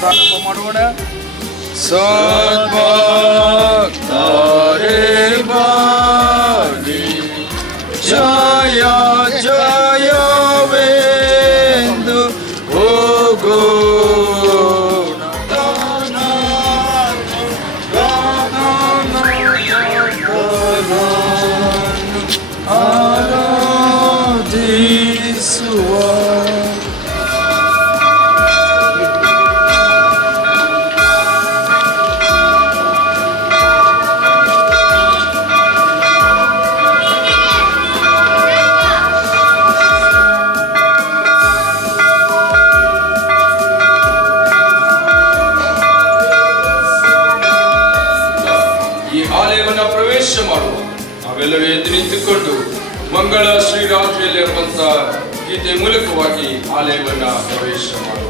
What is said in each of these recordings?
ಪ್ರಾರಂಭ ಮಾಡೋಣ. ಸದ್ಭಕ್ತರೇ ಬನ್ನಿ, ಜಯ ಜಯವೆಂದು ಹೋಗೋಣ. ಆರಾಧಿಸುವ ಪ್ರವೇಶ ಮಾಡುವ ನಾವೆಲ್ಲರೂ ಎದ್ದು ನಿಂತುಕೊಂಡು ಮಂಗಳ ಶ್ರೀರಾತ್ರಿಯಲ್ಲಿ ಇರುವಂತಹ ಗೀತೆ ಮೂಲಕವಾಗಿ ಆಲಯವನ್ನ ಪ್ರವೇಶ ಮಾಡೋಣ.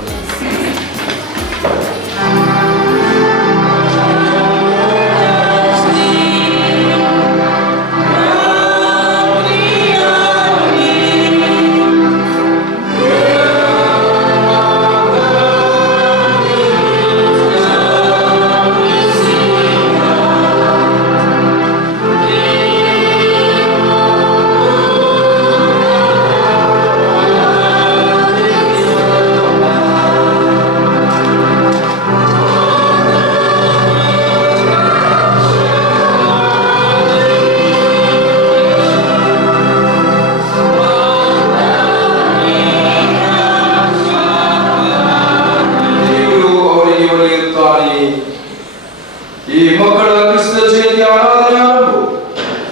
ಈ ಮಕ್ಕಳ ಕ್ರಿಸ್ತ ಜಯಂತಿ ಆರಾಧನೆಯನ್ನು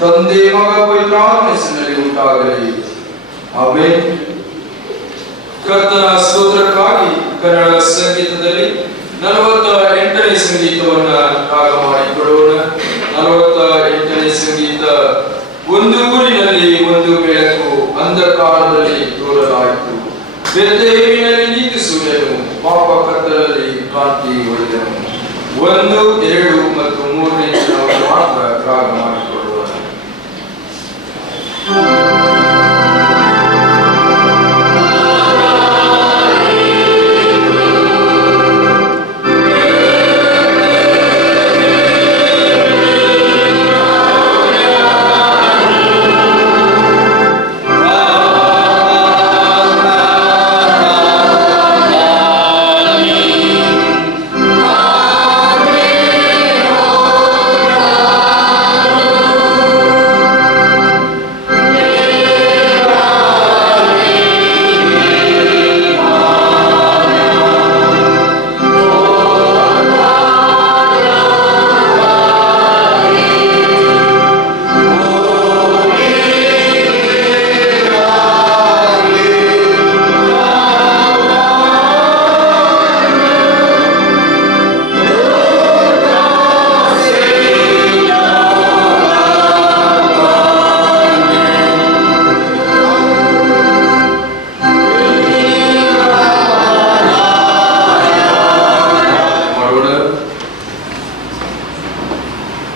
ತಂದೆ ಮಗ ಪವಿತ್ರಾತ್ಮ ಹೆಸರಿನಲ್ಲಿ ಉಂಟಾಗಲಿ. ಆಮೆನ್. ಕರ್ತನ ಸ್ತೋತ್ರಕ್ಕಾಗಿ ಕನ್ನಡ ಸಂಗೀತದಲ್ಲಿ 48ನೇ ಸಂಗೀತವನ್ನ ರಾಗ ಮಾಡಿಕೊಳ್ಳೋಣ. 48ನೇ ಸಂಗೀತ. ಒಂದು ಊರಿನಲ್ಲಿ ಒಂದು ಬೆಳಕು ಅಂಧಕಾರದಲ್ಲಿ ತೋರಲಾಯಿತು, ಬೆತ್ತೇವಿನಲ್ಲಿ ನೀತಿ ಸೂರ್ಯನು ಪಾಪ ಕತ್ತಲಲ್ಲಿ ಕ್ರಾಂತಿ ಹೊಡೆದನು. 1, 2 ಮತ್ತು 3ನೇ ಚರಣವನ್ನು ಮಾತ್ರ ರಾಗ ಮಾಡಿಕೊಳ್ಳುವ.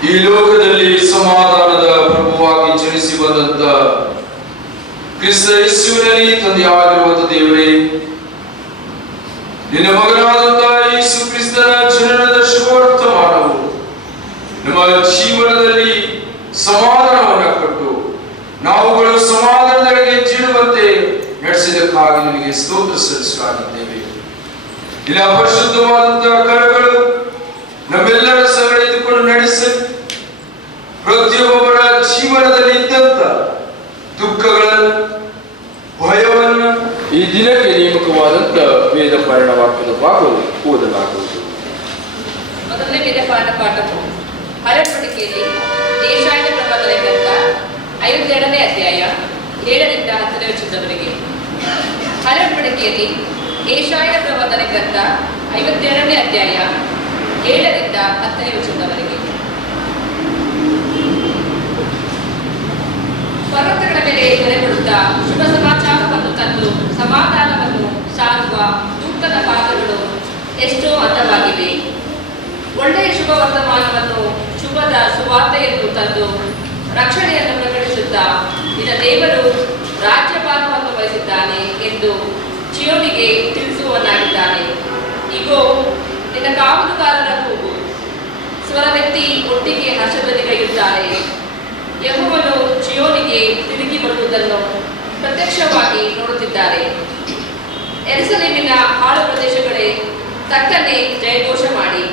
ಈ ಲೋಕದಲ್ಲಿ ಸಮಾಧಾನದ ಪ್ರಭುವಾಗಿ ಜನಿಸಿ ಬಂದಂತ ಕ್ರಿಸ್ತ ಯೇಸುವಿನಲ್ಲಿ ತಂದೆಯಾಗಿರುವಂತ ದೇವರೇ, ನಿನ್ನ ಮಗನಾದಂತಹ ಯೇಸು ಕ್ರಿಸ್ತನ ಜನನದ ಶುಭವರ್ತಮಾನವು ನಮ್ಮ ಜೀವನದಲ್ಲಿ ಸಮಾಧಾನವನ್ನು ಕೊಟ್ಟು ನಾವುಗಳು ಸಮಾಧಾನದೆಡೆಗೆ ಜೀಡುವಂತೆ ನಡೆಸಿದಕ್ಕಾಗಿ ನಿಮಗೆ ಸ್ತೋತ್ರ ಸಲ್ಲಿಸುತ್ತಿದ್ದೇವೆ. ನಿನ್ನ ಪರಿಶುದ್ಧವಾದಂತಹ ಕರಗಳು ನಮ್ಮೆಲ್ಲರ ಸಂಗಡ ಇದ್ದುಕೊಂಡು ನಡೆಸಿ ಪ್ರತಿಯೊಬ್ಬರ ಜೀವನದಲ್ಲಿ ಇದ್ದಂತ ದುಃಖಗಳನ್ನು, ಭಯವನ್ನು ಈ ದಿನಕ್ಕೆ ನೇಮಕವಾದಂತ ವೇದ ಪಾರಾಯಣ ವಾಕ್ಯದ ಭಾಗವು ಓದಲಾಗುವುದು. ಮೊದಲನೇ ವೇದಪಾಠ ಪಾಠವು ಹರಡ್ಪಡಿಕೆಯಲ್ಲಿ ದೇಶಾಯನ ಪ್ರವಾದನೆ ಗ್ರಂಥ 52ನೇ ಅಧ್ಯಾಯ 7ರಿಂದ 10ನೇ ವಚನದವರೆಗೆ. ಹರಡ್ಪಡಿಕೆಯಲ್ಲಿ ದೇಶಾಯನ ಪ್ರವಾದನೆ ಗ್ರಂಥ 52ನೇ ಅಧ್ಯಾಯ 7ರಿಂದ 10ನೇ ವಚನದವರೆಗೆ. ಪರ್ವತಗಳ ಮೇಲೆ ನೆಲೆಗೊಳ್ಳುತ್ತಾ ಶುಭ ಸಮಾಚಾರವನ್ನು ತಂದು ಸಮಾಧಾನವನ್ನು ಸಾರುವ ದೂತನ ಪಾದಗಳು ಎಷ್ಟೋ ಅಂದವಾಗಿವೆ. ಒಳ್ಳೆಯ ಶುಭ ವರ್ತಮಾನವನ್ನು, ಶುಭದ ಸುವಾರ್ತೆಯನ್ನು ತಂದು ರಕ್ಷಣೆಯನ್ನು ಪ್ರಕಟಿಸುತ್ತಾ ನಿನ್ನ ದೇವರು ರಾಜ್ಯಭಾರವನ್ನು ವಹಿಸಿದ್ದಾನೆ ಎಂದು ಚಿಯೋನಿಗೆ ತಿಳಿಸುವವನಾಗಿದ್ದಾನೆ. ಇಗೋ, ನಿನ್ನ ಕಾವಲುಗಾರರ ಕೂಗು, ಸ್ವರವೆತ್ತಿ ಒಟ್ಟಿಗೆ ಹರ್ಷಧ್ವನಿಗೈಯುತ್ತಾರೆ. ಯೆಹೋವನು ಚಿಯೋನಿಗೆ ತಿರುಗಿ ಬರುವುದನ್ನು ಪ್ರತ್ಯಕ್ಷವಾಗಿ ನೋಡುತ್ತಿದ್ದಾರೆ. ಯೆರೂಸಲೇಮಿನ ಹಾಳು ಪ್ರದೇಶಗಳೇ, ತಕ್ಕನೆ ಜಯಘೋಷ ಮಾಡಿ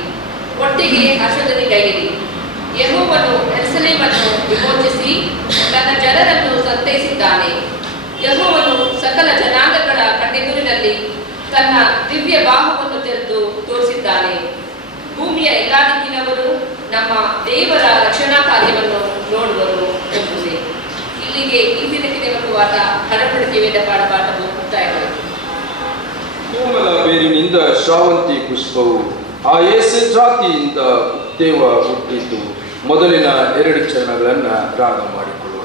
ಒಟ್ಟಿಗೆ ಹರ್ಷಧ್ವನಿಗೈಯಿರಿ. ಯೆಹೋವನು ಯೆರೂಸಲೇಮನ್ನು ವಿಮೋಚಿಸಿ ತನ್ನ ಜನರನ್ನು ಸಂತೈಸಿದ್ದಾನೆ. ಯೆಹೋವನು ಸಕಲ ಜನಾಂಗಗಳ ಕಣ್ಣೆದುರಿನಲ್ಲಿ ತನ್ನ ದಿವ್ಯ ಬಾಹುವನ್ನು ತೆರೆದು ತೋರಿಸಿದ್ದಾನೆ. ಭೂಮಿಯ ಎಲ್ಲಾ ದಿಕ್ಕಿನವರು ನಮ್ಮ ದೇವರ ರಕ್ಷಣಾ ಕಾರ್ಯವನ್ನು ನೋಡುವರು ಎಂಬುದೇ. ಇಲ್ಲಿಗೆ ಇಂದಿನ ದಿನವಾದ ಹರಡ್ಪಡಿಕೆ ವೇದಪಾಠ ಪಾಠವು ಮುಕ್ತಾಯವಾಯಿತು. ಕೋಮಲ ಬೇರಿನಿಂದ ಶ್ರಾವಂತಿ ಪುಷ್ಪವು ಆ ಯೇಸು ಜಾತಿಯಿಂದ ದೇವ ಹುಟ್ಟಿತು. ಮೊದಲಿನ 2 ಚರಣಗಳನ್ನು ರಾಗ ಮಾಡಿಕೊಳ್ಳೋಣ.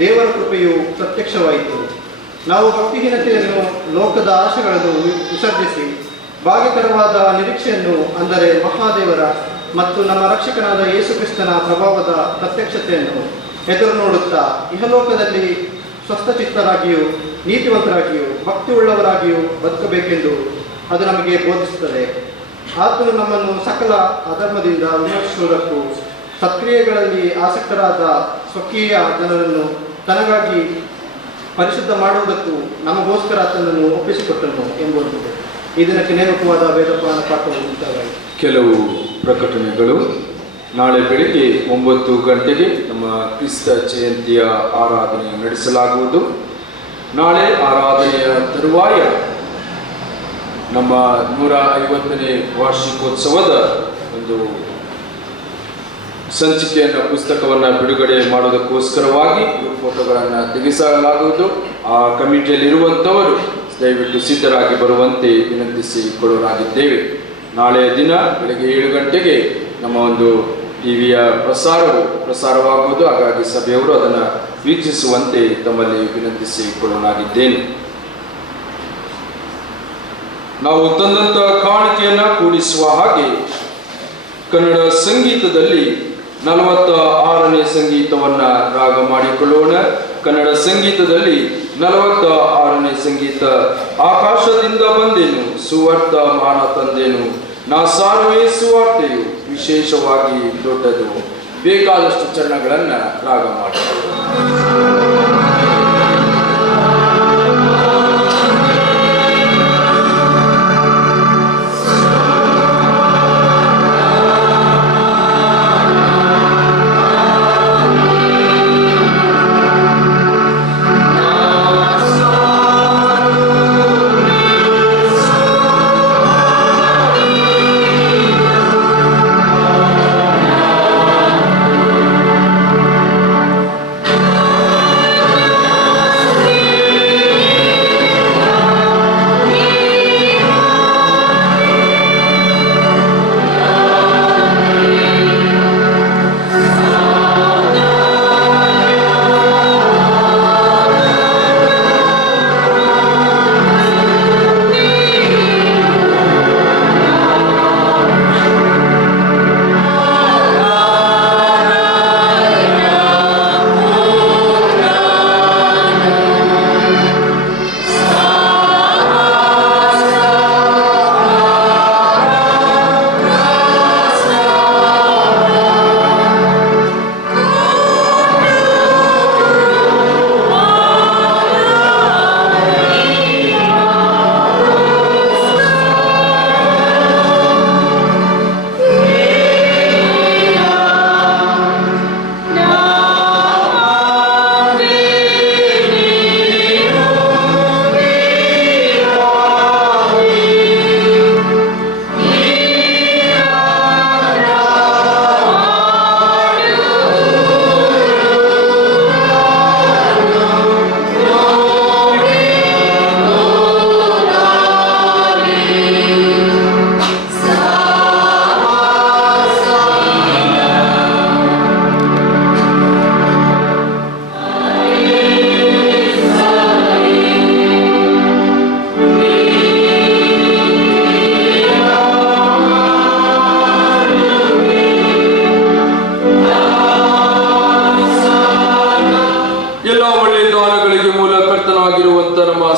ದೇವರ ಕೃಪೆಯು ಪ್ರತ್ಯಕ್ಷವಾಯಿತು. ನಾವು ಭಕ್ತಿಹೀನತೆಯನ್ನು, ಲೋಕದ ಆಶೆಗಳನ್ನು ವಿಸರ್ಜಿಸಿ ಭಾಗ್ಯಕರವಾದ ನಿರೀಕ್ಷೆಯನ್ನು, ಅಂದರೆ ಮಹಾದೇವರ ಮತ್ತು ನಮ್ಮ ರಕ್ಷಕನಾದ ಯೇಸು ಕ್ರಿಸ್ತನ ಪ್ರಭಾವದ ಪ್ರತ್ಯಕ್ಷತೆಯನ್ನು ಎದುರು ನೋಡುತ್ತಾ ಇಹಲೋಕದಲ್ಲಿ ಸ್ವಸ್ಥಚಿತ್ತರಾಗಿಯೂ ನೀತಿವಂತರಾಗಿಯೂ ಭಕ್ತಿಯುಳ್ಳವರಾಗಿಯೂ ಬದುಕಬೇಕೆಂದು ಅದು ನಮಗೆ ಬೋಧಿಸುತ್ತದೆ. ಆತನು ನಮ್ಮನ್ನು ಸಕಲ ಅಧರ್ಮದಿಂದ ವಿಮೋಚಿಸುವುದಕ್ಕೂ ಸತ್ಕ್ರಿಯೆಗಳಲ್ಲಿ ಆಸಕ್ತರಾದ ಸ್ವಕೀಯ ಜನರನ್ನು ತನಗಾಗಿ ಪರಿಶುದ್ಧ ಮಾಡುವುದಕ್ಕೂ ನಮಗೋಸ್ಕರ ಆತನನ್ನು ಒಪ್ಪಿಸಿಕೊಟ್ಟನು ಎಂಬುದು ಈ ದಿನಕ್ಕೆ ನೇಮಕವಾದ ವೇದಪಾಠ ಪಾಠವು ಮುಕ್ತಾಯವಾಯಿತು. ಕೆಲವು ಪ್ರಕಟಣೆಗಳು. ನಾಳೆ ಬೆಳಿಗ್ಗೆ 9 ಗಂಟೆಗೆ ನಮ್ಮ ಕ್ರಿಸ್ತ ಜಯಂತಿಯ ಆರಾಧನೆ ನಡೆಸಲಾಗುವುದು. ನಾಳೆ ಆರಾಧನೆಯ ತರುವಾಯ ನಮ್ಮ 150ನೇ ವಾರ್ಷಿಕೋತ್ಸವದ ಒಂದು ಸಂಚಿಕೆಯನ್ನು, ಪುಸ್ತಕವನ್ನು ಬಿಡುಗಡೆ ಮಾಡೋದಕ್ಕೋಸ್ಕರವಾಗಿ ಫೋಟೋಗಳನ್ನು ತೆಗೆಸಲಾಗುವುದು. ಆ ಕಮಿಟಿಯಲ್ಲಿ ಇರುವಂಥವರು ದಯವಿಟ್ಟು ಸಿದ್ಧರಾಗಿ ಬರುವಂತೆ ವಿನಂತಿಸಿಕೊಳ್ಳಲಾಗಿದ್ದೇವೆ. ನಾಳೆಯ ದಿನ ಬೆಳಗ್ಗೆ 7 ಗಂಟೆಗೆ ನಮ್ಮ ಒಂದು ಟಿವಿಯ ಪ್ರಸಾರವಾಗುವುದು. ಹಾಗಾಗಿ ಸಭೆಯವರು ಅದನ್ನು ವೀಕ್ಷಿಸುವಂತೆ ತಮ್ಮಲ್ಲಿ ವಿನಂತಿಸಿಕೊಳ್ಳಲಾಗಿದ್ದೇನೆ. ನಾವು ತಂದಂಥ ಕಾಣಿಕೆಯನ್ನು ಕೂಡಿಸುವ ಹಾಗೆ ಕನ್ನಡ ಸಂಗೀತದಲ್ಲಿ 46ನೇ ಸಂಗೀತವನ್ನು ರಾಗ ಮಾಡಿಕೊಳ್ಳೋಣ. ಕನ್ನಡ ಸಂಗೀತದಲ್ಲಿ 46ನೇ ಸಂಗೀತ. ಆಕಾಶದಿಂದ ಬಂದೆನು, ಸುವರ್ತ ಮಾನ ತಂದೆನು, ನಾ ಸಾರುವೆ ಸುವಾರ್ತೆಯು ವಿಶೇಷವಾಗಿ ದೊಡ್ಡದು. ಬೇಕಾದಷ್ಟು ಚರಣಗಳನ್ನು ರಾಗ ಮಾಡಿಕೊಳ್ಳೋಣ.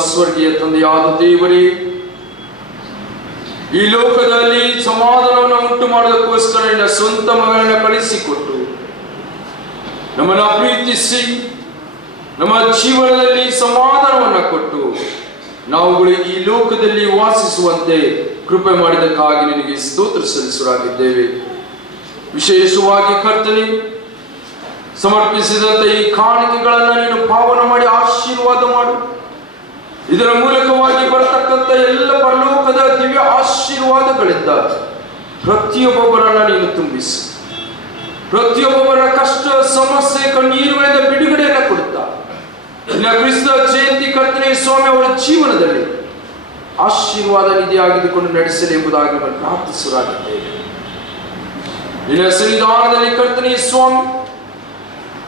ಸ್ವರ್ಗೀಯ ತಂದೆಯಾದ ದೇವರೇ, ಈ ಲೋಕದಲ್ಲಿ ಸಮಾಧಾನವನ್ನು ಉಂಟು ಮಾಡೋದಕ್ಕೋಸ್ಕರ ನಿನ್ನ ಸ್ವಂತ ಮಗನನ್ನು ಕಳಿಸಿಕೊಟ್ಟು ನಮ್ಮನ್ನು ಪ್ರೀತಿಸಿ ನಮ್ಮ ಜೀವನದಲ್ಲಿ ಸಮಾಧಾನವನ್ನು ಕೊಟ್ಟು ನಾವುಗಳು ಈ ಲೋಕದಲ್ಲಿ ವಾಸಿಸುವಂತೆ ಕೃಪೆ ಮಾಡಿದ್ದಕ್ಕಾಗಿ ನಿನಗೆ ಸ್ತೋತ್ರ ಸಲ್ಲಿಸುವರಾಗಿದ್ದೇವೆ. ವಿಶೇಷವಾಗಿ ಕರ್ತನೆ, ಸಮರ್ಪಿಸಿದಂತೆ ಈ ಕಾಣಿಕೆಗಳನ್ನು ನೀನು ಪಾವನ ಮಾಡಿ ಆಶೀರ್ವಾದ ಮಾಡು. ಇದರ ಮೂಲಕವಾಗಿ ಬರತಕ್ಕಂಥ ಎಲ್ಲ ಪರಲೋಕದ ದಿವ್ಯ ಆಶೀರ್ವಾದಗಳಿಂದ ಪ್ರತಿಯೊಬ್ಬೊಬ್ಬರನ್ನ ನೀನು ತುಂಬಿಸು. ಪ್ರತಿಯೊಬ್ಬೊಬ್ಬರ ಕಷ್ಟ, ಸಮಸ್ಯೆ, ಕಣ್ಣೀರುಗಳಿಂದ ಬಿಡುಗಡೆಯನ್ನು ಕೊಡುತ್ತಾ ನಿನ್ನ ಕ್ರಿಸ್ತ ಜಯಂತಿ ಕರ್ತನೆ ಸ್ವಾಮಿ ಅವರ ಜೀವನದಲ್ಲಿ ಆಶೀರ್ವಾದ ನಿಧಿಯಾಗಿದ್ದುಕೊಂಡು ನಡೆಸಲಿ ಎಂಬುದಾಗಿ ನಾವು ಪ್ರಾರ್ಥಿಸುವರಾಗಿದ್ದೇವೆ. ನಿನ್ನ ಸನ್ನಿಧಾನದಲ್ಲಿ ಕರ್ತನೆ ಸ್ವಾಮಿ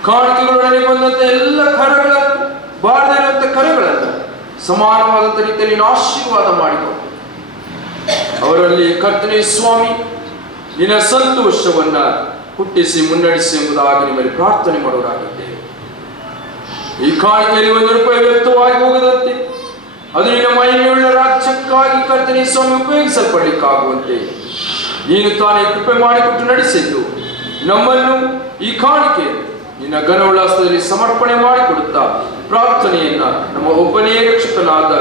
ಕಾಣಿಕೆಗಳೊಡನೆ ಬಂದಂತ ಎಲ್ಲ ಕರಗಳನ್ನು, ಬಾರದೇ ಇರುವಂತ ಕರಗಳನ್ನು ಸಮಾನವಾದಂಥ ರೀತಿಯಲ್ಲಿ ನೀನು ಆಶೀರ್ವಾದ ಮಾಡಿಕೊಂಡು ಅವರಲ್ಲಿ ಕರ್ತನೆ ಸ್ವಾಮಿ ನಿನ್ನ ಸಂತೋಷವನ್ನ ಹುಟ್ಟಿಸಿ ಮುನ್ನಡೆಸಿ ಎಂಬುದಾಗಿ ನಿಮ್ಮಲ್ಲಿ ಪ್ರಾರ್ಥನೆ ಮಾಡುವರಾಗಿದ್ದೇವೆ. ಈ ಕಾಣಿಕೆಯಲ್ಲಿ ₹1 ವ್ಯರ್ಥವಾಗಿ ಹೋಗದಂತೆ ಅದು ನಿನ್ನ ಮಹಿಮೆಯುಳ್ಳ ರಾಜ್ಯಕ್ಕಾಗಿ ಕರ್ತನೆ ಸ್ವಾಮಿ ಉಪಯೋಗಿಸಲ್ಪಡಲಿಕ್ಕಾಗುವಂತೆ ನೀನು ತಾನೇ ಕೃಪೆ ಮಾಡಿಕೊಟ್ಟು ನಡೆಸಿದ್ದು ನಮ್ಮನ್ನು ಈ ಕಾಣಿಕೆ ನಿನ್ನ ಘನೋಲ್ಲಾಸದಲ್ಲಿ ಸಮರ್ಪಣೆ ಮಾಡಿಕೊಡುತ್ತಾ ಪ್ರಾರ್ಥನೆಯನ್ನ ನಮ್ಮ ಒಬ್ಬನೇ ರಕ್ಷಕನಾದ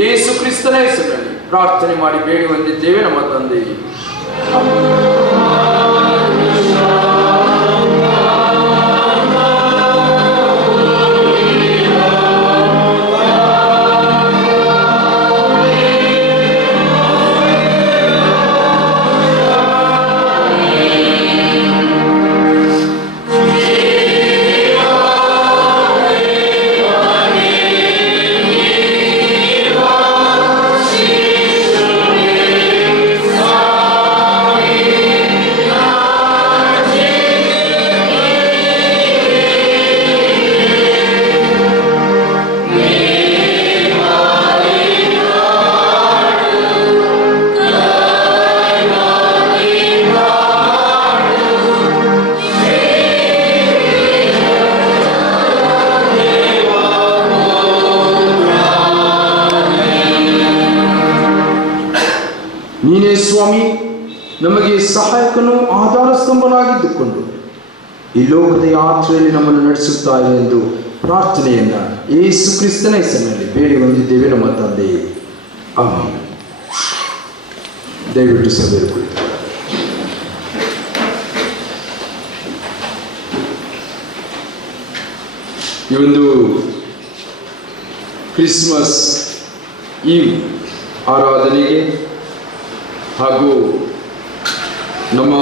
ಯೇಸು ಕ್ರಿಸ್ತನ ಹೆಸರಿನಲ್ಲಿ ಪ್ರಾರ್ಥನೆ ಮಾಡಿ ಬೇಡಿ ಹೊಂದಿದ್ದೇವೆ ನಮ್ಮ ತಂದೆಯೇ. ನೀನೇ ಸ್ವಾಮಿ ನಮಗೆ ಸಹಾಯಕನು, ಆಧಾರ ಸ್ತಂಭನಾಗಿದ್ದುಕೊಂಡು ಈ ಲೋಕದ ಯಾತ್ರೆಯಲ್ಲಿ ನಮ್ಮನ್ನು ನಡೆಸುತ್ತಾ ಎಂದು ಪ್ರಾರ್ಥನೆಯನ್ನ ಯೇಸು ಕ್ರಿಸ್ತನ ಹೆಸರಿನಲ್ಲಿ ಬೇಡಿ ಹೊಂದಿದ್ದೇವೆ ನಮ್ಮ ತಂದೆಯೇ. ಆಮೆನ್. ದಯವಿಟ್ಟು ಸಭೆಯಲ್ಲಿ ಕುಳಿತು. ಈ ಒಂದು ಕ್ರಿಸ್ಮಸ್ ಈವ್ ಆರಾಧನೆಗೆ ಹಾಗೂ ನಮ್ಮ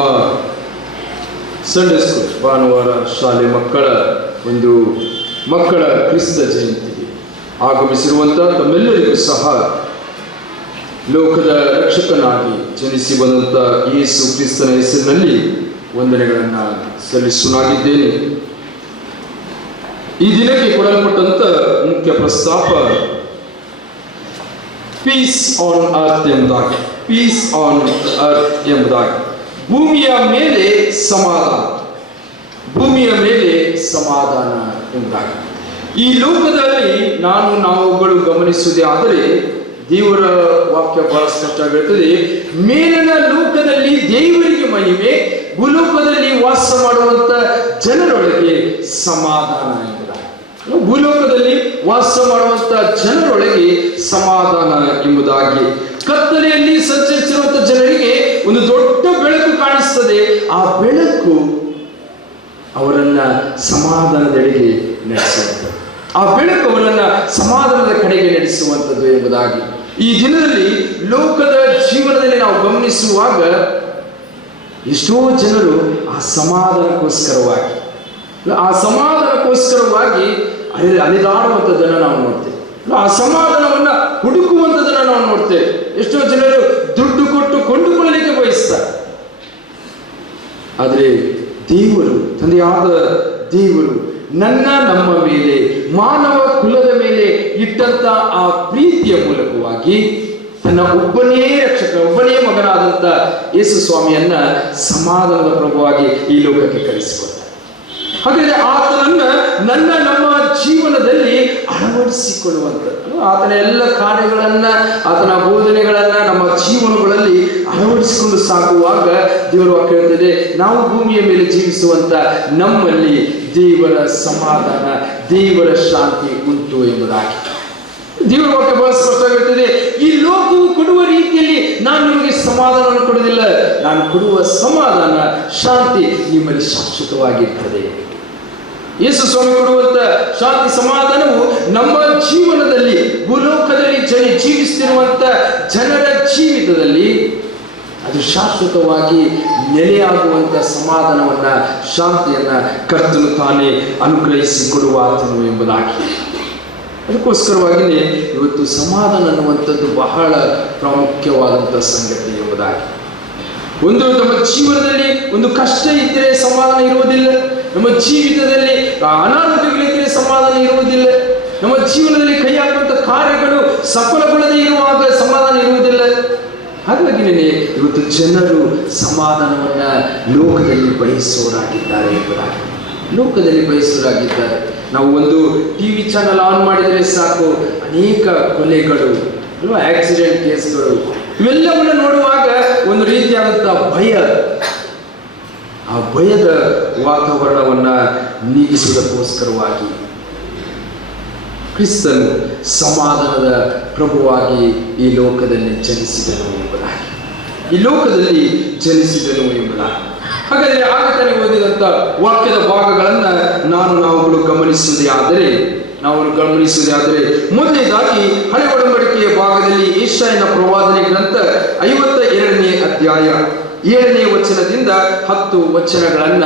ಸಂಡೇ ಸ್ಕೂಲ್ ಭಾನುವಾರ ಶಾಲೆ ಮಕ್ಕಳ ಕ್ರಿಸ್ತ ಜಯಂತಿಗೆ ಆಗಮಿಸಿರುವಂಥ ತಮ್ಮೆಲ್ಲರಿಗೂ ಸಹ ಲೋಕದ ರಕ್ಷಕನಾಗಿ ಜನಿಸಿ ಬಂದಂಥ ಯೇಸು ಕ್ರಿಸ್ತನ ಹೆಸರಿನಲ್ಲಿ ವಂದನೆಗಳನ್ನು ಸಲ್ಲಿಸುನಾಗಿದ್ದೇನೆ. ಈ ದಿನಕ್ಕೆ ಕೊಡಲ್ಪಟ್ಟಂತ ಮುಖ್ಯ ಪ್ರಸ್ತಾಪ ಪೀಸ್ ಆನ್ ಅರ್ತ್ ಎಂಬುದಾಗಿ. ಪೀಸ್ ಆನ್ ಅರ್ತ್ ಎಂಬುದಾಗಿ ಭೂಮಿಯ ಮೇಲೆ ಸಮಾಧಾನ, ಭೂಮಿಯ ಮೇಲೆ ಸಮಾಧಾನ ಎಂಬುದಾಗಿ. ಈ ಲೋಕದಲ್ಲಿ ನಾವುಗಳು ಗಮನಿಸುವುದೇ ಆದರೆ ದೇವರ ವಾಕ್ಯ ಬಹಳ ಸ್ಪಷ್ಟವಾಗಿರುತ್ತದೆ. ಮೇಲಿನ ಲೋಕದಲ್ಲಿ ದೇವರಿಗೆ ಮಹಿಮೆ, ಭೂಲೋಕದಲ್ಲಿ ವಾಸ ಮಾಡುವಂತ ಜನರೊಳಗೆ ಸಮಾಧಾನ ಎಂಬುದಾಗಿ. ಭೂಲೋಕದಲ್ಲಿ ವಾಸ ಮಾಡುವಂತ ಜನರೊಳಗೆ ಸಮಾಧಾನ ಎಂಬುದಾಗಿ. ಕತ್ತಲೆಯಲ್ಲಿ ಸಂಚರಿಸಿರುವಂತ ಜನರಿಗೆ ಒಂದು ದೊಡ್ಡ ಬೆಳಕು ಕಾಣಿಸ್ತದೆ. ಆ ಬೆಳಕು ಅವರನ್ನ ಸಮಾಧಾನದೆಡೆಗೆ ನಡೆಸುವಂಥದ್ದು, ಆ ಬೆಳಕು ಅವರನ್ನ ಸಮಾಧಾನದ ಕಡೆಗೆ ನಡೆಸುವಂಥದ್ದು ಎಂಬುದಾಗಿ. ಈ ದಿನದಲ್ಲಿ ಲೋಕದ ಜೀವನದಲ್ಲಿ ನಾವು ಗಮನಿಸುವಾಗ ಎಷ್ಟೋ ಜನರು ಆ ಸಮಾಧಾನಕ್ಕೋಸ್ಕರವಾಗಿ ಅಲೆದಾಡುವಂಥದ್ದನ್ನು ನಾವು ನೋಡ್ತೇವೆ. ಆ ಸಮಾಧಾನವನ್ನ ಹುಡುಕುವಂಥದ್ದನ್ನು ನಾವು ನೋಡ್ತೇವೆ. ಎಷ್ಟೋ ಜನರು ದುಡ್ಡು ಕೊಟ್ಟು ಕೊಂಡುಕೊಳ್ಳಲಿಕ್ಕೆ ಬಯಸ್ತಾರೆ. ಆದರೆ ದೇವರು, ತಂದೆಯಾದ ದೇವರು ನಮ್ಮ ಮೇಲೆ, ಮಾನವ ಕುಲದ ಮೇಲೆ ಇಟ್ಟಂತ ಆ ಪ್ರೀತಿಯ ಮೂಲಕವಾಗಿ ತನ್ನ ಒಬ್ಬನೇ ರಕ್ಷಕ, ಒಬ್ಬನೇ ಮಗನಾದಂಥ ಯೇಸು ಸ್ವಾಮಿಯನ್ನ ಸಮಾಧಾನದ ಪ್ರಭುವಾಗಿ ಈ ಲೋಕಕ್ಕೆ ಕಳಿಸಿಕೊಡ್ತಾರೆ. ಹಾಗಾದ್ರೆ ಆತನನ್ನ ನಮ್ಮ ಜೀವನದಲ್ಲಿ ಅಳವಡಿಸಿಕೊಳ್ಳುವಂಥದ್ದು. ಆತನ ಎಲ್ಲ ಕಾರ್ಯಗಳನ್ನ, ಆತನ ಬೋಧನೆಗಳನ್ನ ನಮ್ಮ ಜೀವನಗಳಲ್ಲಿ ಅಳವಡಿಸಿಕೊಂಡು ಸಾಗುವಾಗ ದೇವರ ವಾಕ್ಯ ಹೇಳ್ತದೆ, ನಾವು ಭೂಮಿಯ ಮೇಲೆ ಜೀವಿಸುವಂತ ನಮ್ಮಲ್ಲಿ ದೇವರ ಸಮಾಧಾನ, ದೇವರ ಶಾಂತಿ ಉಂಟು ಎಂಬುದಾಗಿ ದೇವರ ವಾಕ್ಯ ಬಹಳ ಸ್ಪಷ್ಟವಾಗಿರ್ತದೆ. ಈ ಲೋಕವು ಕೊಡುವ ರೀತಿಯಲ್ಲಿ ನಾನು ನಿಮಗೆ ಸಮಾಧಾನವನ್ನು ಕೊಡುವುದಿಲ್ಲ, ನಾನು ಕೊಡುವ ಸಮಾಧಾನ, ಶಾಂತಿ ನಿಮ್ಮಲ್ಲಿ ಶಾಶ್ವತವಾಗಿರ್ತದೆ. ಯೇಸು ಸ್ವಾಮಿ ಕೊಡುವಂತ ಶಾಂತಿ ಸಮಾಧಾನವು ನಮ್ಮ ಜೀವನದಲ್ಲಿ, ಭೂಲೋಕದಲ್ಲಿ ಜೀವಿಸುತ್ತಿರುವಂತ ಜನರ ಜೀವಿತದಲ್ಲಿ ಅದು ಶಾಶ್ವತವಾಗಿ ನೆಲೆಯಾಗುವಂತ ಸಮಾಧಾನವನ್ನ, ಶಾಂತಿಯನ್ನ ಕರ್ತನು ತಾನೇ ಅನುಗ್ರಹಿಸಿಕೊಡುವ ಆತನು ಎಂಬುದಾಗಿ. ಅದಕ್ಕೋಸ್ಕರವಾಗಿಯೇ ಇವತ್ತು ಸಮಾಧಾನ ಅನ್ನುವಂಥದ್ದು ಬಹಳ ಪ್ರಾಮುಖ್ಯವಾದಂಥ ಸಂಗತಿ ಎಂಬುದಾಗಿ. ಒಂದು ನಮ್ಮ ಜೀವನದಲ್ಲಿ ಒಂದು ಕಷ್ಟ ಇದ್ದರೆ ಸಮಾಧಾನ ಇರುವುದಿಲ್ಲ, ನಮ್ಮ ಜೀವಿತದಲ್ಲಿ ಅನಾರೋಗ್ಯಗಳಿದ್ದರೆ ಸಮಾಧಾನ ಇರುವುದಿಲ್ಲ, ನಮ್ಮ ಜೀವನದಲ್ಲಿ ಕೈ ಹಾಕುವಂಥ ಕಾರ್ಯಗಳು ಸಫಲಗೊಳ್ಳದೇ ಇರುವಾಗ ಸಮಾಧಾನ ಇರುವುದಿಲ್ಲ. ಹಾಗಾಗಿ ಇವತ್ತು ಜನರು ಸಮಾಧಾನವನ್ನ ಲೋಕದಲ್ಲಿ ಬಯಸುವವರಾಗಿದ್ದಾರೆ ಎಂಬುದಾಗಿ, ಲೋಕದಲ್ಲಿ ಬಯಸುವವರಾಗಿದ್ದಾರೆ. ನಾವು ಒಂದು ಟಿವಿ ಚಾನಲ್ ಆನ್ ಮಾಡಿದರೆ ಸಾಕು, ಅನೇಕ ಕೊಲೆಗಳು, ಆಕ್ಸಿಡೆಂಟ್ ಕೇಸ್ಗಳು, ಇವೆಲ್ಲವನ್ನು ನೋಡುವಾಗ ಒಂದು ರೀತಿಯಾದಂತಹ ಭಯ, ಆ ಭಯದ ವಾತಾವರಣವನ್ನ ನೀಗಿಸುವುದಕ್ಕೋಸ್ಕರವಾಗಿ ಕ್ರಿಸ್ತನು ಸಮಾಧಾನದ ಪ್ರಭುವಾಗಿ ಈ ಲೋಕದಲ್ಲಿ ಜನಿಸಿದನು ಎಂಬುದಾಗಿ, ಈ ಲೋಕದಲ್ಲಿ ಜನಿಸಿದನು ಎಂಬುದಾಗಿ. ಹಾಗಾದರೆ ಆಗತಾನೆ ಓದಿದಂಥ ವಾಕ್ಯದ ಭಾಗಗಳನ್ನ ನಾವುಗಳು ಗಮನಿಸುವುದೇ ಆದರೆ ಮೊದಲನೇದಾಗಿ ಹಳೆ ಒಡಂಬಡಿಕೆಯ ಭಾಗದಲ್ಲಿ ಯೆಶಾಯನ ಪ್ರವಾದನೆ ಗ್ರಂಥ 52ನೇ ಅಧ್ಯಾಯ 7ನೇ ವಚನದಿಂದ 10 ವಚನಗಳನ್ನ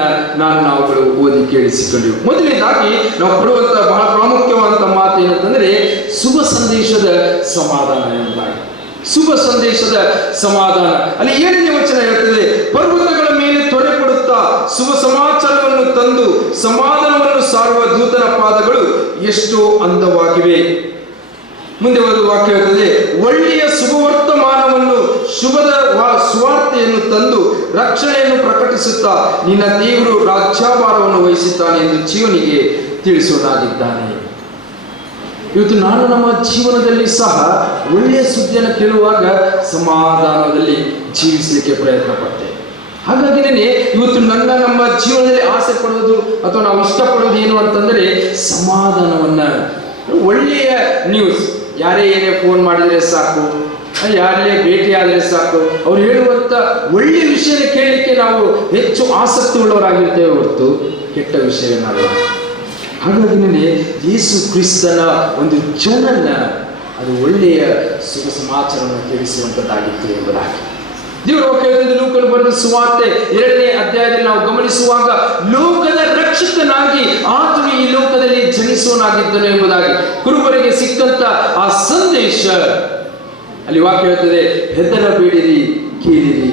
ನಾವುಗಳು ಓದಿ ಕೇಳಿಸಿಕೊಂಡೆವು. ಮೊದಲನೇದಾಗಿ ನಾವು ಪಡುವಂತ ಬಹಳ ಪ್ರಾಮುಖ್ಯವಾದಂತಹ ಮಾತು ಏನಂತಂದ್ರೆ ಶುಭ ಸಂದೇಶದ ಸಮಾಧಾನ ಎಂಬುದಾಗಿ. ಶುಭ ಸಂದೇಶದ ಸಮಾಧಾನ. ಅಲ್ಲಿ 7ನೇ ವಚನ ಹೇಳ್ತದೆ, ಪರ್ವತಗಳ ಮೇಲೆ ತೊರೆ ಕೊಡುತ್ತಾ ಶುಭ ಸಮಾಚಾರವನ್ನು ತಂದು ಸಮಾಧಾನವನ್ನು ಸಾರುವ ದೂತನ ಪಾದಗಳು ಎಷ್ಟೋ ಅಂದವಾಗಿವೆ. ಮುಂದೆ ಒಂದು ವಾಕ್ಯ ಹೇಳ್ತದೆ, ಒಳ್ಳೆಯ ಶುಭವರ್ತಮಾನವನ್ನು, ಶುಭದ ಸುವಾರ್ತೆಯನ್ನು ತಂದು ರಕ್ಷಣೆಯನ್ನು ಪ್ರಕಟಿಸುತ್ತಾ ನಿನ್ನ ದೇವರು ರಾಜ್ಯಭಾರವನ್ನು ವಹಿಸುತ್ತಾನೆ ಎಂದು ಜೀವನಿಗೆ ತಿಳಿಸೋನಾಗಿದ್ದಾನೆ. ಇವತ್ತು ನಾನು ನಮ್ಮ ಜೀವನದಲ್ಲಿ ಸಹ ಒಳ್ಳೆಯ ಸುದ್ದಿಯನ್ನು ಕೇಳುವಾಗ ಸಮಾಧಾನದಲ್ಲಿ ಜೀವಿಸಲಿಕ್ಕೆ ಪ್ರಯತ್ನ ಪಡ್ತೇವೆ. ಹಾಗಾಗಿನೇ ಇವತ್ತು ನಮ್ಮ ಜೀವನದಲ್ಲಿ ಆಸೆ ಪಡೋದು ಅಥವಾ ನಾವು ಇಷ್ಟಪಡೋದು ಏನು ಅಂತಂದ್ರೆ ಸಮಾಧಾನವನ್ನ. ಒಳ್ಳೆಯ ನ್ಯೂಸ್, ಯಾರೇ ಏನೇ ಫೋನ್ ಮಾಡಿದರೆ ಸಾಕು, ಯಾರೇ ಭೇಟಿ ಆದರೆ ಸಾಕು, ಅವ್ರು ಹೇಳುವಂತ ಒಳ್ಳೆಯ ವಿಷಯನ ಕೇಳಲಿಕ್ಕೆ ನಾವು ಹೆಚ್ಚು ಆಸಕ್ತಿ ಉಳ್ಳವರಾಗಿರ್ತೇವೆ ಹೊರತು ಕೆಟ್ಟ ವಿಷಯವನ್ನಲ್ಲ. ಹಾಗಾಗಿ ಯೇಸು ಕ್ರಿಸ್ತನ ಒಂದು ಜನನ ಅದು ಒಳ್ಳೆಯ ಶುಭ ಸಮಾಚಾರವನ್ನು ತಿಳಿಸುವಂಥದ್ದಾಗಿತ್ತು ಎಂಬುದಾಗಿ ದೇವರ ವಾಕ್ಯದಲ್ಲಿ ಲೂಕನು ಬರೆದ ಸುವಾರ್ತೆ 2ನೇ ಅಧ್ಯಾಯದಲ್ಲಿ ನಾವು ಗಮನಿಸುವಾಗ ಲೋಕದ ರಕ್ಷಕನಾಗಿ ಆತನು ಈ ಲೋಕದಲ್ಲಿ ಜನಿಸುವನಾಗಿದ್ದನು ಎಂಬುದಾಗಿ ಕುರುಬರಿಗೆ ಸಿಕ್ಕಂತ ಆ ಸಂದೇಶ ಅಲ್ಲಿ ವಾಕ್ಯ ಹೇಳ್ತದೆ, ಹೆದರಬೇಡಿರಿ, ಕೇಳಿರಿ,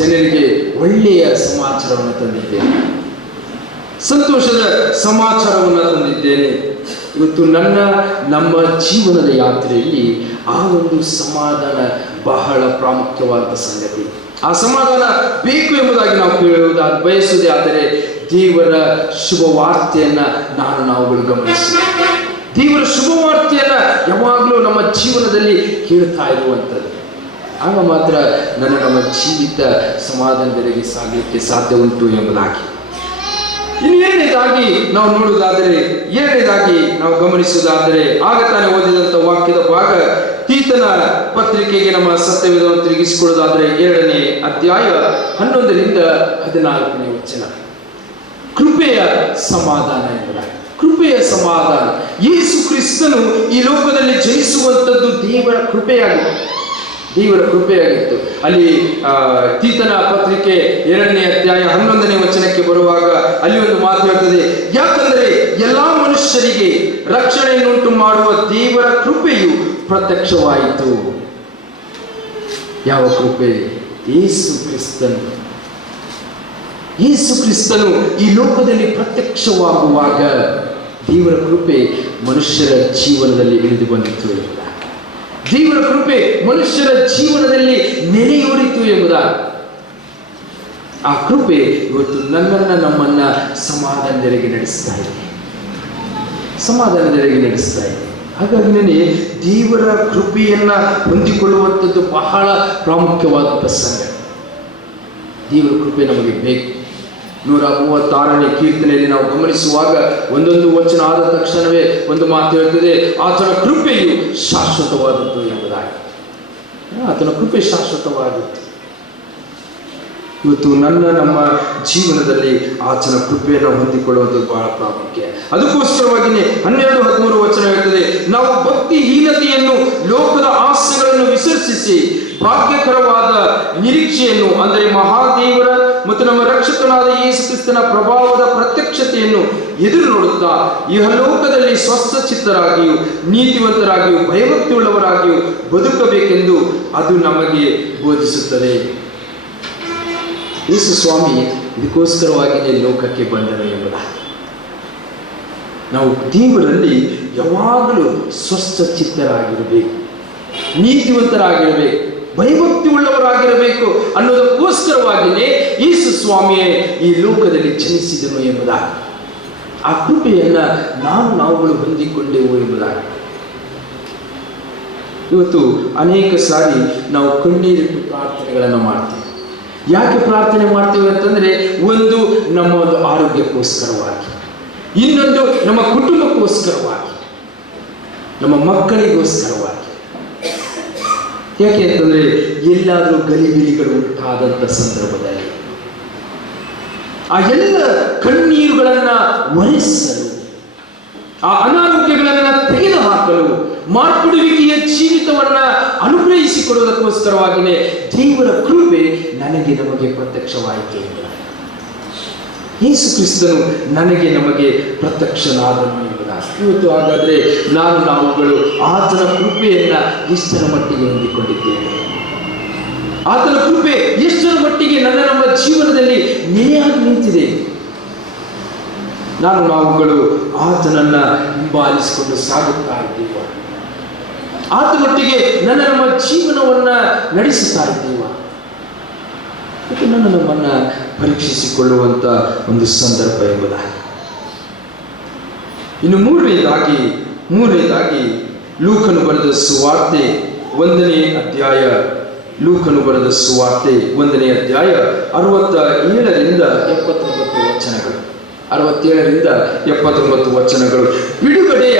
ಜನರಿಗೆ ಒಳ್ಳೆಯ ಸಮಾಚಾರವನ್ನು ತಂದಿದ್ದೇನೆ, ಸಂತೋಷದ ಸಮಾಚಾರವನ್ನು ತಂದಿದ್ದೇನೆ. ಇವತ್ತು ನಮ್ಮ ಜೀವನದ ಯಾತ್ರೆಯಲ್ಲಿ ಆ ಒಂದು ಸಮಾಧಾನ ಬಹಳ ಪ್ರಾಮುಖ್ಯವಾದ ಸಂಗತಿ. ಆ ಸಮಾಧಾನ ಬೇಕು ಎಂಬುದಾಗಿ ನಾವು ಕೇಳುವುದಾದ ಬಯಸುವುದೇ ಆದರೆ ದೇವರ ಶುಭವಾರ್ತೆಯನ್ನ ನಾವುಗಳು ಗಮನಿಸಬೇಕು. ದೇವರ ಶುಭವಾರ್ತೆಯನ್ನ ಯಾವಾಗಲೂ ನಮ್ಮ ಜೀವನದಲ್ಲಿ ಕೇಳ್ತಾ ಇರುವಂಥದ್ದು. ಆಗ ಮಾತ್ರ ನಮ್ಮ ಜೀವಿತ ಸಮಾಧಾನದೆಡೆಗೆ ಸಾಗಲಿಕ್ಕೆ ಸಾಧ್ಯ ಉಂಟು ಎಂಬುದಾಗಿ. ಇನ್ನು ಎರಡನೇದಾಗಿ ನಾವು ನೋಡುವುದಾದರೆ, ಎರಡನೇದಾಗಿ ನಾವು ಗಮನಿಸುವುದಾದರೆ, ಆಗ ತಾನೇ ಓದಿದಂಥ ವಾಕ್ಯದ ಭಾಗ ತೀತನ ಪತ್ರಿಕೆಗೆ ನಮ್ಮ ಸತ್ಯವೇದವನ್ನು ತಿರುಗಿಸಿಕೊಳ್ಳುವುದಾದರೆ 2ನೇ ಅಧ್ಯಾಯ 11ರಿಂದ 14ನೇ ವಚನ. ಕೃಪೆಯ ಸಮಾಧಾನ ಎಂಬುದಾಗಿ. ಕೃಪೆಯ ಸಮಾಧಾನ. ಯೇಸು ಕ್ರಿಸ್ತನು ಈ ಲೋಕದಲ್ಲಿ ಜಯಿಸುವಂಥದ್ದು ದೇವರ ಕೃಪೆಯಾಗಿತ್ತು. ಅಲ್ಲಿ ತೀತನ ಪತ್ರಿಕೆ 2ನೇ ಅಧ್ಯಾಯ 11ನೇ ವಚನಕ್ಕೆ ಬರುವಾಗ ಅಲ್ಲಿ ಒಂದು ಮಾತು ಹೇಳ್ತದೆ, ಯಾಕಂದರೆ ಎಲ್ಲಾ ಮನುಷ್ಯರಿಗೆ ರಕ್ಷಣೆಯನ್ನುಂಟು ಮಾಡುವ ದೇವರ ಕೃಪೆಯು ಪ್ರತ್ಯಕ್ಷವಾಯಿತು. ಯಾವ ಕೃಪೆ? ಯೇಸು ಕ್ರಿಸ್ತನು ಈ ಲೋಕದಲ್ಲಿ ಪ್ರತ್ಯಕ್ಷವಾಗುವಾಗ ದೇವರ ಕೃಪೆ ಮನುಷ್ಯರ ಜೀವನದಲ್ಲಿ ಇಳಿದು ಬಂದಿತ್ತು ಎಂಬುದಾಗಿ. ದೇವರ ಕೃಪೆ ಮನುಷ್ಯರ ಜೀವನದಲ್ಲಿ ನೆಲೆಯೂರಿತು ಎಂಬುದಾಗಿ. ಆ ಕೃಪೆ ಇವತ್ತು ನಮ್ಮನ್ನ ಸಮಾಧಾನದೆಡೆಗೆ ನಡೆಸ್ತಾ ಇದೆ. ಹಾಗಾಗಿ ದೇವರ ಕೃಪೆಯನ್ನ ಹೊಂದಿಕೊಳ್ಳುವಂಥದ್ದು ಬಹಳ ಪ್ರಾಮುಖ್ಯವಾದಂಥ ಸಂಗತಿ. ದೇವರ ಕೃಪೆ ನಮಗೆ ಬೇಕು. 136ನೇ ಕೀರ್ತನೆಯಲ್ಲಿ ನಾವು ಗಮನಿಸುವಾಗ ಒಂದೊಂದು ವಚನ ಆದ ತಕ್ಷಣವೇ ಒಂದು ಮಾತು ಹೇಳ್ತದೆ, ಆತನ ಕೃಪೆಯು ಶಾಶ್ವತವಾದದ್ದು ಎಂಬುದಾಗಿ. ಆತನ ಕೃಪೆ ಶಾಶ್ವತವಾದದ್ದು. ಇವತ್ತು ನಮ್ಮ ಜೀವನದಲ್ಲಿ ಆತನ ಕೃಪೆಯನ್ನು ಹೊಂದಿಕೊಳ್ಳುವಂಥದ್ದು ಬಹಳ ಪ್ರಾಮುಖ್ಯ. ಅದಕ್ಕೋಸ್ಕರವಾಗಿಯೇ 12-13 ವಚನ ಹೇಳ್ತದೆ, ನಾವು ಭಕ್ತಿಹೀನತೆಯನ್ನು, ಲೋಕದ ಆಸೆಗಳನ್ನು ವಿಸರ್ಜಿಸಿ ಭಾಗ್ಯಕರವಾದ ನಿರೀಕ್ಷೆಯನ್ನು, ಅಂದರೆ ಮಹಾದೇವರ ಮತ್ತು ನಮ್ಮ ರಕ್ಷಕನಾದ ಯೇಸು ಕ್ರಿಸ್ತನ ಪ್ರಭಾವದ ಪ್ರತ್ಯಕ್ಷತೆಯನ್ನು ಎದುರು ನೋಡುತ್ತಾ ಇಹಲೋಕದಲ್ಲಿ ಸ್ವಸ್ಥ ಚಿತ್ತರಾಗಿಯೂ ನೀತಿವಂತರಾಗಿಯೂ ಭಯಭಕ್ತಿಯುಳ್ಳವರಾಗಿಯೂ ಬದುಕಬೇಕೆಂದು ಅದು ನಮಗೆ ಬೋಧಿಸುತ್ತದೆ. ಯೇಸು ಸ್ವಾಮಿ ಇದಕ್ಕೋಸ್ಕರವಾಗಿಯೇ ಲೋಕಕ್ಕೆ ಬಂದರು ಎಂಬುದಾಗಿ. ನಾವು ದೇವರಲ್ಲಿ ಯಾವಾಗಲೂ ಸ್ವಸ್ಥ ಚಿತ್ತರಾಗಿರಬೇಕು, ನೀತಿವಂತರಾಗಿರಬೇಕು, ಭಯಭಕ್ತಿ ಉಳ್ಳವರಾಗಿರಬೇಕು ಅನ್ನೋದಕ್ಕೋಸ್ಕರವಾಗಿಯೇ ಯೇಸು ಸ್ವಾಮಿಯೇ ಈ ಲೋಕದಲ್ಲಿ ಜನಿಸಿದನು ಎಂಬುದಾಗಿ. ಆ ಕೃಪೆಯನ್ನ ನಾವುಗಳು ಹೊಂದಿಕೊಂಡೆವು ಎಂಬುದಾಗಿ. ಇವತ್ತು ಅನೇಕ ಸಾರಿ ನಾವು ಕಣ್ಣೀರಿಟ್ಟು ಪ್ರಾರ್ಥನೆಗಳನ್ನು ಮಾಡ್ತೇವೆ. ಯಾಕೆ ಪ್ರಾರ್ಥನೆ ಮಾಡ್ತೇವೆ ಅಂತಂದ್ರೆ, ಒಂದು ನಮ್ಮ ಒಂದು ಆರೋಗ್ಯಕ್ಕೋಸ್ಕರವಾಗಿ, ಇನ್ನೊಂದು ನಮ್ಮ ಕುಟುಂಬಕ್ಕೋಸ್ಕರವಾಗಿ, ನಮ್ಮ ಮಕ್ಕಳಿಗೋಸ್ಕರವಾಗಿ. ಯಾಕೆ ಅಂತಂದ್ರೆ, ಎಲ್ಲಾದರೂ ಗಲಿಬಿಲಿಗಳು ಉಂಟಾದಂಥ ಸಂದರ್ಭದಲ್ಲಿ ಆ ಎಲ್ಲ ಕಣ್ಣೀರುಗಳನ್ನ ಒರೆಸಲು, ಆ ಅನಾರೋಗ್ಯಗಳನ್ನ ತೆಗೆದುಹಾಕಲು, ಮಾರ್ಪಡುವಿಕೆಯ ಜೀವಿತವನ್ನ ಅನುಗ್ರಹಿಸಿಕೊಡುವುದಕ್ಕೋಸ್ಕರವಾಗಿಯೇ ದೇವರ ಕೃಪೆ ನಮಗೆ ಪ್ರತ್ಯಕ್ಷವಾಯಿತು. ಯೇಸು ಕ್ರಿಸ್ತನು ನಮಗೆ ಪ್ರತ್ಯಕ್ಷನಾದನು ಎಂಬುದಾಗಿ. ಇವತ್ತು ಹಾಗಾದ್ರೆ ನಾವುಗಳು ಆತನ ಕೃಪೆಯನ್ನ ಎಷ್ಟರ ಮಟ್ಟಿಗೆ ಹೊಂದಿಕೊಂಡಿದ್ದೇವೆ? ಆತನ ಕೃಪೆ ಎಷ್ಟರ ಮಟ್ಟಿಗೆ ನಮ್ಮ ಜೀವನದಲ್ಲಿ ನೆಲೆಯಾಗಿ ನಿಂತಿದೆ? ನಾವುಗಳು ಆತನನ್ನ ಹಿಂಬಾಲಿಸಿಕೊಂಡು ಸಾಗುತ್ತಾ ಇದ್ದೀವ? ಆತನೊಟ್ಟಿಗೆ ನಮ್ಮ ಜೀವನವನ್ನ ನಡೆಸುತ್ತಾ ಇದ್ದೀವ? ಇದು ನಮ್ಮನ್ನ ಪರೀಕ್ಷಿಸಿಕೊಳ್ಳುವಂತ ಒಂದು ಸಂದರ್ಭ ಎಂಬುದಾಗಿ. ಇನ್ನು ಮೂರನೇದಾಗಿ ಲೂಕನು ಬರೆದ ಸುವಾರ್ತೆ 1ನೇ ಅಧ್ಯಾಯ, ಲೂಕನು ಬರೆದ ಸುವಾರ್ತೆ 1ನೇ ಅಧ್ಯಾಯ 67ರಿಂದ 79 ವಚನಗಳು. 67ರಿಂದ 79 ವಚನಗಳು ಬಿಡುಗಡೆಯ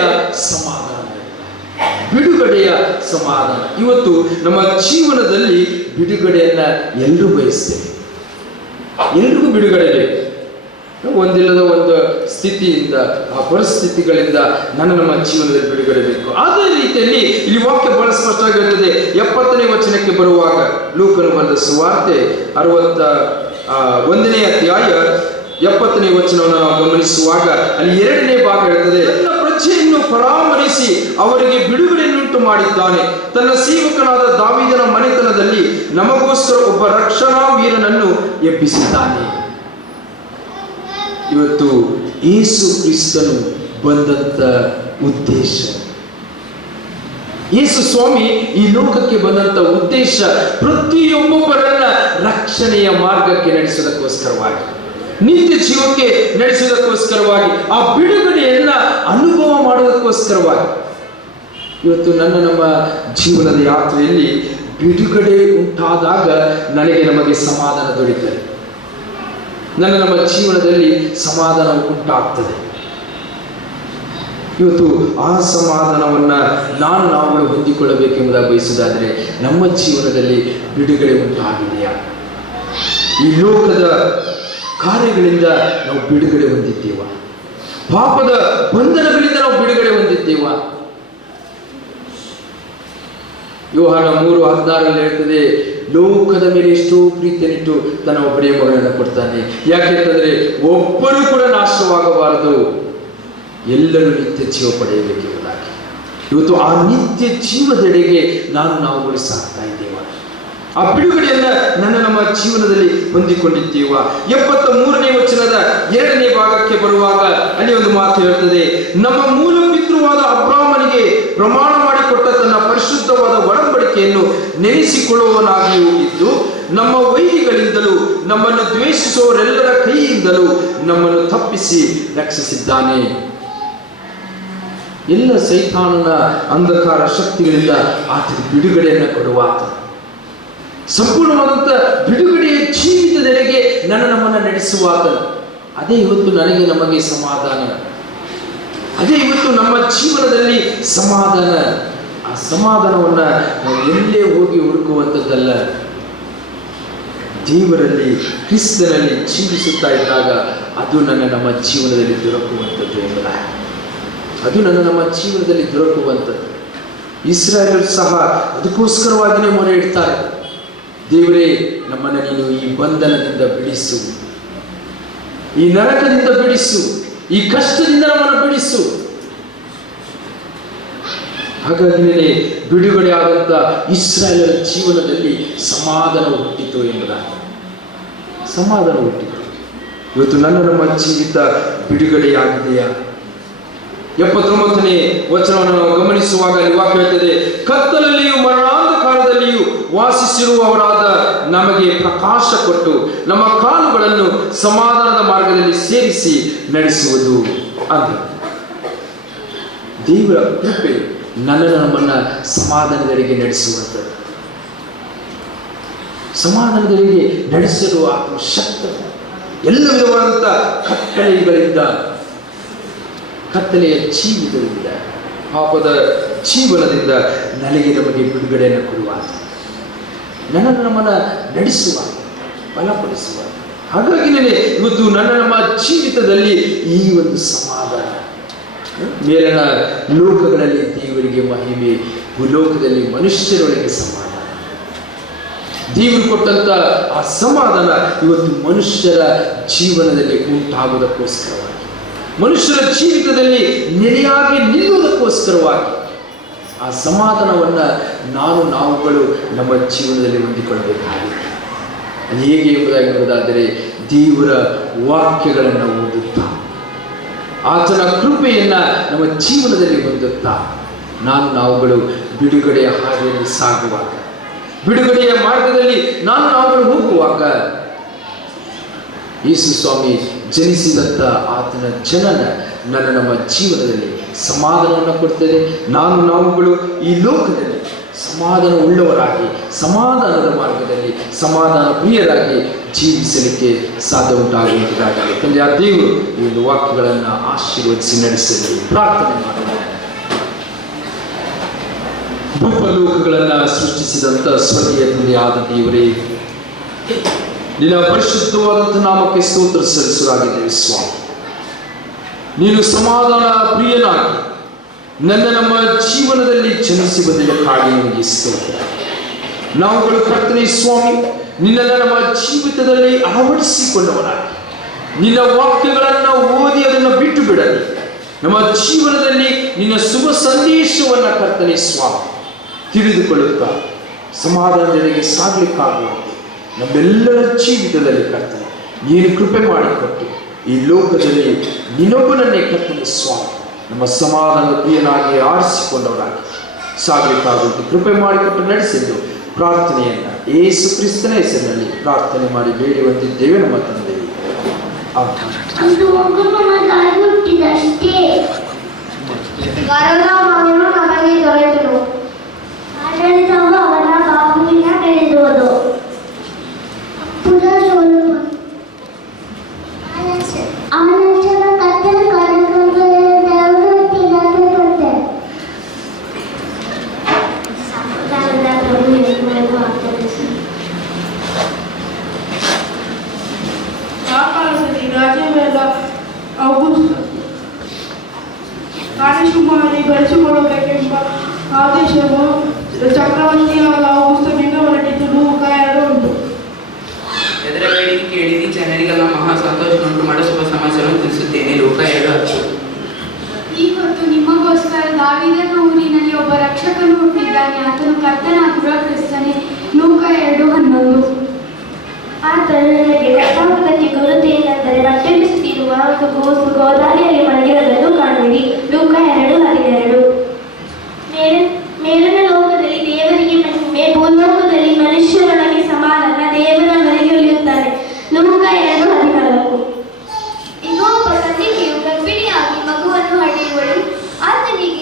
ಸಮಾಧಾನ. ಇವತ್ತು ನಮ್ಮ ಜೀವನದಲ್ಲಿ ಬಿಡುಗಡೆಯನ್ನ ಎಲ್ಲರೂ ಬಯಸ್ತೇವೆ. ಎಲ್ರಿಗೂ ಬಿಡುಗಡೆ ಬೇಕು. ಒಂದಿಲ್ಲದ ಒಂದು ಸ್ಥಿತಿಯಿಂದ, ಆ ಪರಿಸ್ಥಿತಿಗಳಿಂದ ನಮ್ಮ ಜೀವನದಲ್ಲಿ ಬಿಡುಗಡೆ ಬೇಕು. ಅದೇ ರೀತಿಯಲ್ಲಿ ಇಲ್ಲಿ ವಾಕ್ಯ ಬಹಳ ಸ್ಪಷ್ಟವಾಗಿರುತ್ತದೆ. 70ನೇ ವಚನಕ್ಕೆ ಬರುವಾಗ, ಲೂಕನು ಬರೆದ ಸುವಾರ್ತೆ 61ನೇ ಅಧ್ಯಾಯ 70ನೇ ವಚನವನ್ನು ನಾವು ಗಮನಿಸುವಾಗ ಅಲ್ಲಿ 2ನೇ ಭಾಗ ಹೇಳ್ತದೆ, ತನ್ನ ಪ್ರಜೆಯನ್ನು ಪರಾಮರಿಸಿ ಅವರಿಗೆ ಬಿಡುಗಡೆಯನ್ನುಂಟು ಮಾಡಿದ್ದಾನೆ. ತನ್ನ ಸೇವಕನಾದ ದಾವೀದನ ಮನೆತನದಲ್ಲಿ ನಮಗೋಸ್ಕರ ಒಬ್ಬ ರಕ್ಷಣಾ ವೀರನನ್ನು ಎಬ್ಬಿಸಿದ್ದಾನೆ. ಇವತ್ತು ಯೇಸು ಕ್ರಿಸ್ತನು ಬಂದಂತ ಉದ್ದೇಶ, ಯೇಸು ಸ್ವಾಮಿ ಈ ಲೋಕಕ್ಕೆ ಬಂದಂತ ಉದ್ದೇಶ ಪ್ರತಿಯೊಬ್ಬೊಬ್ಬರನ್ನ ರಕ್ಷಣೆಯ ಮಾರ್ಗಕ್ಕೆ ನಡೆಸೋದಕ್ಕೋಸ್ಕರವಾಗಿ, ನಿತ್ಯ ಜೀವಕ್ಕೆ ನಡೆಸುವುದಕ್ಕೋಸ್ಕರವಾಗಿ, ಆ ಬಿಡುಗಡೆಯನ್ನ ಅನುಭವ ಮಾಡುವುದಕ್ಕೋಸ್ಕರವಾಗಿ. ಇವತ್ತು ನಮ್ಮ ಜೀವನದ ಯಾತ್ರೆಯಲ್ಲಿ ಬಿಡುಗಡೆ ಉಂಟಾದಾಗ ನಮಗೆ ಸಮಾಧಾನ ದೊರೆಯುತ್ತದೆ. ನಮ್ಮ ಜೀವನದಲ್ಲಿ ಸಮಾಧಾನ ಉಂಟಾಗ್ತದೆ. ಇವತ್ತು ಆ ಸಮಾಧಾನವನ್ನ ನಾವುಗಳು ಹೊಂದಿಕೊಳ್ಳಬೇಕೆಂಬುದಾಗಿ ಬಯಸುವುದಾದರೆ ನಮ್ಮ ಜೀವನದಲ್ಲಿ ಬಿಡುಗಡೆ ಉಂಟಾಗಿದೆಯಾ? ಈ ಲೋಕದ ಕಾರ್ಯಗಳಿಂದ ನಾವು ಬಿಡುಗಡೆ ಹೊಂದಿದ್ದೇವ? ಪಾಪದ ಬಂಧನಗಳಿಂದ ನಾವು ಬಿಡುಗಡೆ ಹೊಂದಿದ್ದೇವ? ಯೋಹಾನ 3:16 ಹೇಳ್ತದೆ, ಲೋಕದ ಮೇಲೆ ಎಷ್ಟೋ ಪ್ರೀತಿಯನ್ನಿಟ್ಟು ತನ್ನ ಒಬ್ಬನೇ ಮಗನನ್ನು ಕೊಡ್ತಾನೆ. ಯಾಕೆಂತಂದ್ರೆ ಒಬ್ಬರು ಕೂಡ ನಾಶವಾಗಬಾರದು, ಎಲ್ಲರೂ ನಿತ್ಯ ಜೀವ ಪಡೆಯಬೇಕೆಂಬುದಾಗಿ. ಇವತ್ತು ಆ ನಿತ್ಯ ಜೀವದೆಡೆಗೆ ನಾವುಗಳು ಸಾಗ್ತಾ ಇದ್ದೇವ? ಆ ಬಿಡುಗಡೆಯನ್ನ ನಮ್ಮ ಜೀವನದಲ್ಲಿ ಹೊಂದಿಕೊಂಡಿದ್ದೇವ? 73ನೇ ವಚನದ 2ನೇ ಭಾಗಕ್ಕೆ ಬರುವಾಗ ಅಲ್ಲಿ ಒಂದು ಮಾತು ಹೇಳ್ತದೆ, ನಮ್ಮ ಮೂಲ ಪಿತೃವಾದ ಅಬ್ರಾಹ್ಮನಿಗೆ ಪ್ರಮಾಣ ಮಾಡಿಕೊಟ್ಟ ತನ್ನ ಪರಿಶುದ್ಧವಾದ ಒಡಂಬಡಿಕೆಯನ್ನು ನೆನೆಸಿಕೊಳ್ಳುವವನಾಗಿಯೂ ಇದ್ದು, ನಮ್ಮ ವೈರಿಗಳಿಂದಲೂ ನಮ್ಮನ್ನು ದ್ವೇಷಿಸುವವರೆಲ್ಲರ ಕೈಯಿಂದಲೂ ನಮ್ಮನ್ನು ತಪ್ಪಿಸಿ ರಕ್ಷಿಸಿದ್ದಾನೆ. ಎಲ್ಲ ಸೈತಾನನ ಅಂಧಕಾರ ಶಕ್ತಿಗಳಿಂದ ಆತನಿಗೆ ಬಿಡುಗಡೆಯನ್ನು ಕೊಡುವ ಆತ. ಸಂಪೂರ್ಣವಾದಂಥ ಬಿಡುಗಡೆಯ ಜೀವಿತದೆಡೆಗೆ ನಮ್ಮನ್ನು ನಡೆಸುವ ಆತ. ಅದೇ ಇವತ್ತು ನನಗೆ ನಮಗೆ ಸಮಾಧಾನ. ಅದೇ ಇವತ್ತು ನಮ್ಮ ಜೀವನದಲ್ಲಿ ಸಮಾಧಾನ. ಆ ಸಮಾಧಾನವನ್ನು ನಾವು ಎಲ್ಲೇ ಹೋಗಿ ಹುಡುಕುವಂಥದ್ದಲ್ಲ. ದೇವರಲ್ಲಿ ಕ್ರಿಸ್ತನಲ್ಲಿ ಜೀವಿಸುತ್ತಾ ಇದ್ದಾಗ ಅದು ನಮ್ಮ ಜೀವನದಲ್ಲಿ ದೊರಕುವಂಥದ್ದು ಎಂಬುದಾಗಿ. ಅದು ನಮ್ಮ ಜೀವನದಲ್ಲಿ ದೊರಕುವಂಥದ್ದು. ಇಸ್ರಾಯೇಲರು ಸಹ ಅದಕ್ಕೋಸ್ಕರವಾಗಿಯೇ ಮೊರೆ ಇಡ್ತಾರೆ, ದೇವರೇ ನಮ್ಮನ್ನು ನೀನು ಈ ಬಂಧನದಿಂದ ಬಿಡಿಸು, ಈ ನರಕದಿಂದ ಬಿಡಿಸು, ಈ ಕಷ್ಟದಿಂದ ನಮ್ಮನ್ನು ಬಿಡಿಸು. ಹಾಗಾಗಿ ಬಿಡುಗಡೆ ಆದಂಥ ಇಸ್ರಾಯೇಲರ ಜೀವನದಲ್ಲಿ ಸಮಾಧಾನ ಹುಟ್ಟಿತು ಎಂಬುದಾಗಿ. ಸಮಾಧಾನ ಹುಟ್ಟಿತು. ಇವತ್ತು ನಮ್ಮ ಜೀವಿತ ಬಿಡುಗಡೆಯಾಗಿದೆಯಾ? 79ನೇ ವಚನವನ್ನು ನಾವು ಗಮನಿಸುವಾಗ ಅಲ್ಲಿ ವಾಕ್ಯ ಹೇಳ್ತದೆ, ಕತ್ತಲಲ್ಲಿಯೂ ಮರಣಾಂಧಕಾರದಲ್ಲಿಯೂ ವಾಸಿಸಿರುವವರಾದ ನಮಗೆ ಪ್ರಕಾಶ ಕೊಟ್ಟು ನಮ್ಮ ಕಾಲುಗಳನ್ನು ಸಮಾಧಾನದ ಮಾರ್ಗದಲ್ಲಿ ಸೇರಿಸಿ ನಡೆಸುವುದು ಅಂತ. ದೇವರ ಕೃಪೆ ನಮ್ಮನ್ನು ಸಮಾಧಾನದೆಡೆಗೆ ನಡೆಸುವಂಥದ್ದು. ಸಮಾಧಾನದೆಡೆಗೆ ನಡೆಸಲು ಆತ್ಮ ಶಕ್ತ. ಎಲ್ಲ ವಿಧವಾದಂಥ ಕತ್ತಲೆಯ ಜೀವಿತದಿಂದ, ಪಾಪದ ಜೀವನದಿಂದ ನಮಗೆ ಬಿಡುಗಡೆಯನ್ನು ಕೊಡುವ, ನಮ್ಮನ್ನು ನಡೆಸುವ, ಬಲಪಡಿಸುವ. ಹಾಗಾಗಿ ಇವತ್ತು ನಮ್ಮ ಜೀವಿತದಲ್ಲಿ ಈ ಒಂದು ಸಮಾಧಾನ. ಮೇಲಿನ ಲೋಕಗಳಲ್ಲಿ ದೇವರಿಗೆ ಮಹಿಮೆ, ಭೂಲೋಕದಲ್ಲಿ ಮನುಷ್ಯರೊಳಗೆ ಸಮಾಧಾನ. ದೇವರು ಕೊಟ್ಟಂತ ಆ ಸಮಾಧಾನ ಇವತ್ತು ಮನುಷ್ಯರ ಜೀವನದಲ್ಲಿ ಉಂಟಾಗುವುದಕ್ಕೋಸ್ಕರವಾಗಿ, ಮನುಷ್ಯರ ಜೀವಿತದಲ್ಲಿ ನೆಲೆಯಾಗಿ ನಿಲ್ಲುವುದಕ್ಕೋಸ್ಕರವಾಗಿ ಆ ಸಮಾಧಾನವನ್ನು ನಾವುಗಳು ನಮ್ಮ ಜೀವನದಲ್ಲಿ ಹೊಂದಿಕೊಳ್ಳಬೇಕಾಗಿದೆ. ಅದು ಹೇಗೆ ಎಂಬುದಾಗಿ ನೋಡೋದಾದರೆ, ದೇವರ ವಾಕ್ಯಗಳನ್ನು ಓದುತ್ತಾ, ಆತನ ಕೃಪೆಯನ್ನು ನಮ್ಮ ಜೀವನದಲ್ಲಿ ಹೊಂದುತ್ತಾ ನಾವುಗಳು ಬಿಡುಗಡೆಯ ಹಾದಿಯಲ್ಲಿ ಸಾಗುವಾಗ, ಬಿಡುಗಡೆಯ ಮಾರ್ಗದಲ್ಲಿ ನಾವುಗಳು ಹೋಗುವಾಗ, ಯೇಸು ಸ್ವಾಮಿ ಜನಿಸಿದಂಥ ಆತನ ಜನನ ನಮ್ಮ ಜೀವನದಲ್ಲಿ ಸಮಾಧಾನವನ್ನು ಕೊಡ್ತದೆ. ನಾವುಗಳು ಈ ಲೋಕದಲ್ಲಿ ಸಮಾಧಾನ ಉಳ್ಳವರಾಗಿ, ಸಮಾಧಾನದ ಮಾರ್ಗದಲ್ಲಿ ಸಮಾಧಾನ ಪ್ರಿಯರಾಗಿ ಜೀವಿಸಲಿಕ್ಕೆ ಸಾಧ್ಯ ಉಂಟಾಗುವಂಥದ್ದಾಗಲಿ. ತಂದೆ ಆ ದೇವರು ಈ ಒಂದು ವಾಕ್ಯಗಳನ್ನು ಆಶೀರ್ವದಿಸಿ ನಡೆಸಲಿ ಪ್ರಾರ್ಥನೆ ಮಾಡೋಣ. ಭೂಪಲೋಕಗಳನ್ನು ಸೃಷ್ಟಿಸಿದಂಥ ಸ್ವರ್ಗೀಯ ತಂದೆಯಾದ ದೇವರೇ, ನಿನ್ನ ಪರಿಶುದ್ಧವಾದಂಥ ನಾಮಕ್ಕೆ ಸ್ತೋತ್ರ ಸಲ್ಲಿಸಲಾಗಿದ್ದೇವೆ ಸ್ವಾಮಿ. ನೀನು ಸಮಾಧಾನ ಪ್ರಿಯನಾಗಿ ನಮ್ಮ ಜೀವನದಲ್ಲಿ ಜನಿಸಿ ಬಂದಿದ್ದಕ್ಕಾಗಿ ನಿನಗೆ ಸ್ತೋತ್ರ. ನಾವುಗಳು ಕರ್ತನೇ ಸ್ವಾಮಿ, ನಿನ್ನನ್ನು ನಮ್ಮ ಜೀವಿತದಲ್ಲಿ ಅಳವಡಿಸಿಕೊಂಡವನಾಗಿ, ನಿನ್ನ ವಾಕ್ಯಗಳನ್ನು ಓದಿ ಅದನ್ನು ಬಿಟ್ಟು ಬಿಡಲಿ. ನಮ್ಮ ಜೀವನದಲ್ಲಿ ನಿನ್ನ ಶುಭ ಸಂದೇಶವನ್ನು ಕರ್ತನೇ ಸ್ವಾಮಿ ತಿಳಿದುಕೊಳ್ಳುತ್ತಾ ಸಮಾಧಾನದೊಂದಿಗೆ ಸಾಗಲಿಕ್ಕಾಗುವಂತೆ ನಮ್ಮೆಲ್ಲರ ಜೀವಿತದಲ್ಲಿ ಕರ್ತನೆ ನೀನು ಕೃಪೆ ಮಾಡಿಕೊಟ್ಟು ಈ ಲೋಕದಲ್ಲಿ ನಿನ್ನೊಬ್ಬನನ್ನೇ ಕರ್ತನೆ ಸ್ವಾಮಿ ನಮ್ಮ ಸಮಾಧಾನದ ಪ್ರಿಯನಾಗಿ ಆರಿಸಿಕೊಂಡವರಾಗಿ ಸಾಗಲಿಕ್ಕಾಗುವಂತೆ ಕೃಪೆ ಮಾಡಿಕೊಟ್ಟು ನಡೆಸಿದ್ದು ಪ್ರಾರ್ಥನೆಯನ್ನು ಯೇಸು ಕ್ರಿಸ್ತನ ಹೆಸರಿನಲ್ಲಿ ಪ್ರಾರ್ಥನೆ ಮಾಡಿ ಬೇಡಿ ಹೊಂದಿದ್ದೇವೆ ನಮ್ಮ ತಂದೆ. ನಮಗೆ ದೊರೆತನು, ಆಡಳಿತವು ಅವನ ಬಾಹುವಿನ ಬೆಳೆದುವುದು. ಕಾರ್ಯಶುಮಾರಿ ಬೆಳೆಸಿಕೊಳ್ಳಬೇಕೆಂಬ ಆದೇಶವು ಚಕ್ರವರ್ತಿಯಾದ ಔಗುಸ್ತನಿಂದ ಹೊರಟಿದ್ದು ಲೂಕ 2 ಉಂಟು. ಹೆದರಬೇಡಿ, ಕೇಳಿರಿ, ಜನರಿಗೆಲ್ಲ ಮಹಾ ಸಂತೋಷವನ್ನುಂಟು ಮಾಡುವ ಶುಭ ಸಮಾಚಾರವನ್ನು ತಿಳಿಸುತ್ತೇನೆ. ಲೂಕ 2:10. ಈ ಹೊತ್ತು ನಿಮಗೋಸ್ಕರ ದಾವೀದನ ಊರಿನಲ್ಲಿ ಒಬ್ಬ ರಕ್ಷಕನು ಹುಟ್ಟಿದ್ದಾನೆ, ಆತನು ಕರ್ತನಾಗಿರುವ ಕ್ರಿಸ್ತನೇ. ಲೂಕ 2:11. ಆತನು ನನಗೆ ಕರ್ತಾವಗತಿ ಗುರುತು ಏನೆಂದರೆ ಬಟ್ಟೆ ಬಿಸಿದಿರುವ ಒಂದು ಗೋದಾರಿಯಲ್ಲಿ ಮಲಗಿರುವುದನ್ನು ಕಾಣುವಿರಿ. ಲೂಕ 2:12. ಮೇಲಿನ ಲೋಕದಲ್ಲಿ ದೇವರಿಗೆ ಮಹಿಮೆ, ಭೂಲೋಕದಲ್ಲಿ ಮನುಷ್ಯರೊಳಗೆ ಸಮಾಧಾನ, ದೇವರ ಮನೆಗೆ ಉಳಿಯುತ್ತಾನೆ. ಲೂಕ 2:14. ಇನ್ನೂ ಒಬ್ಬ ಕನ್ಯಕೆಯು ಗರ್ಭಿಣಿಯಾಗಿ ಮಗುವನ್ನು ಹಡೆಯುವಳು, ಆತನಿಗೆ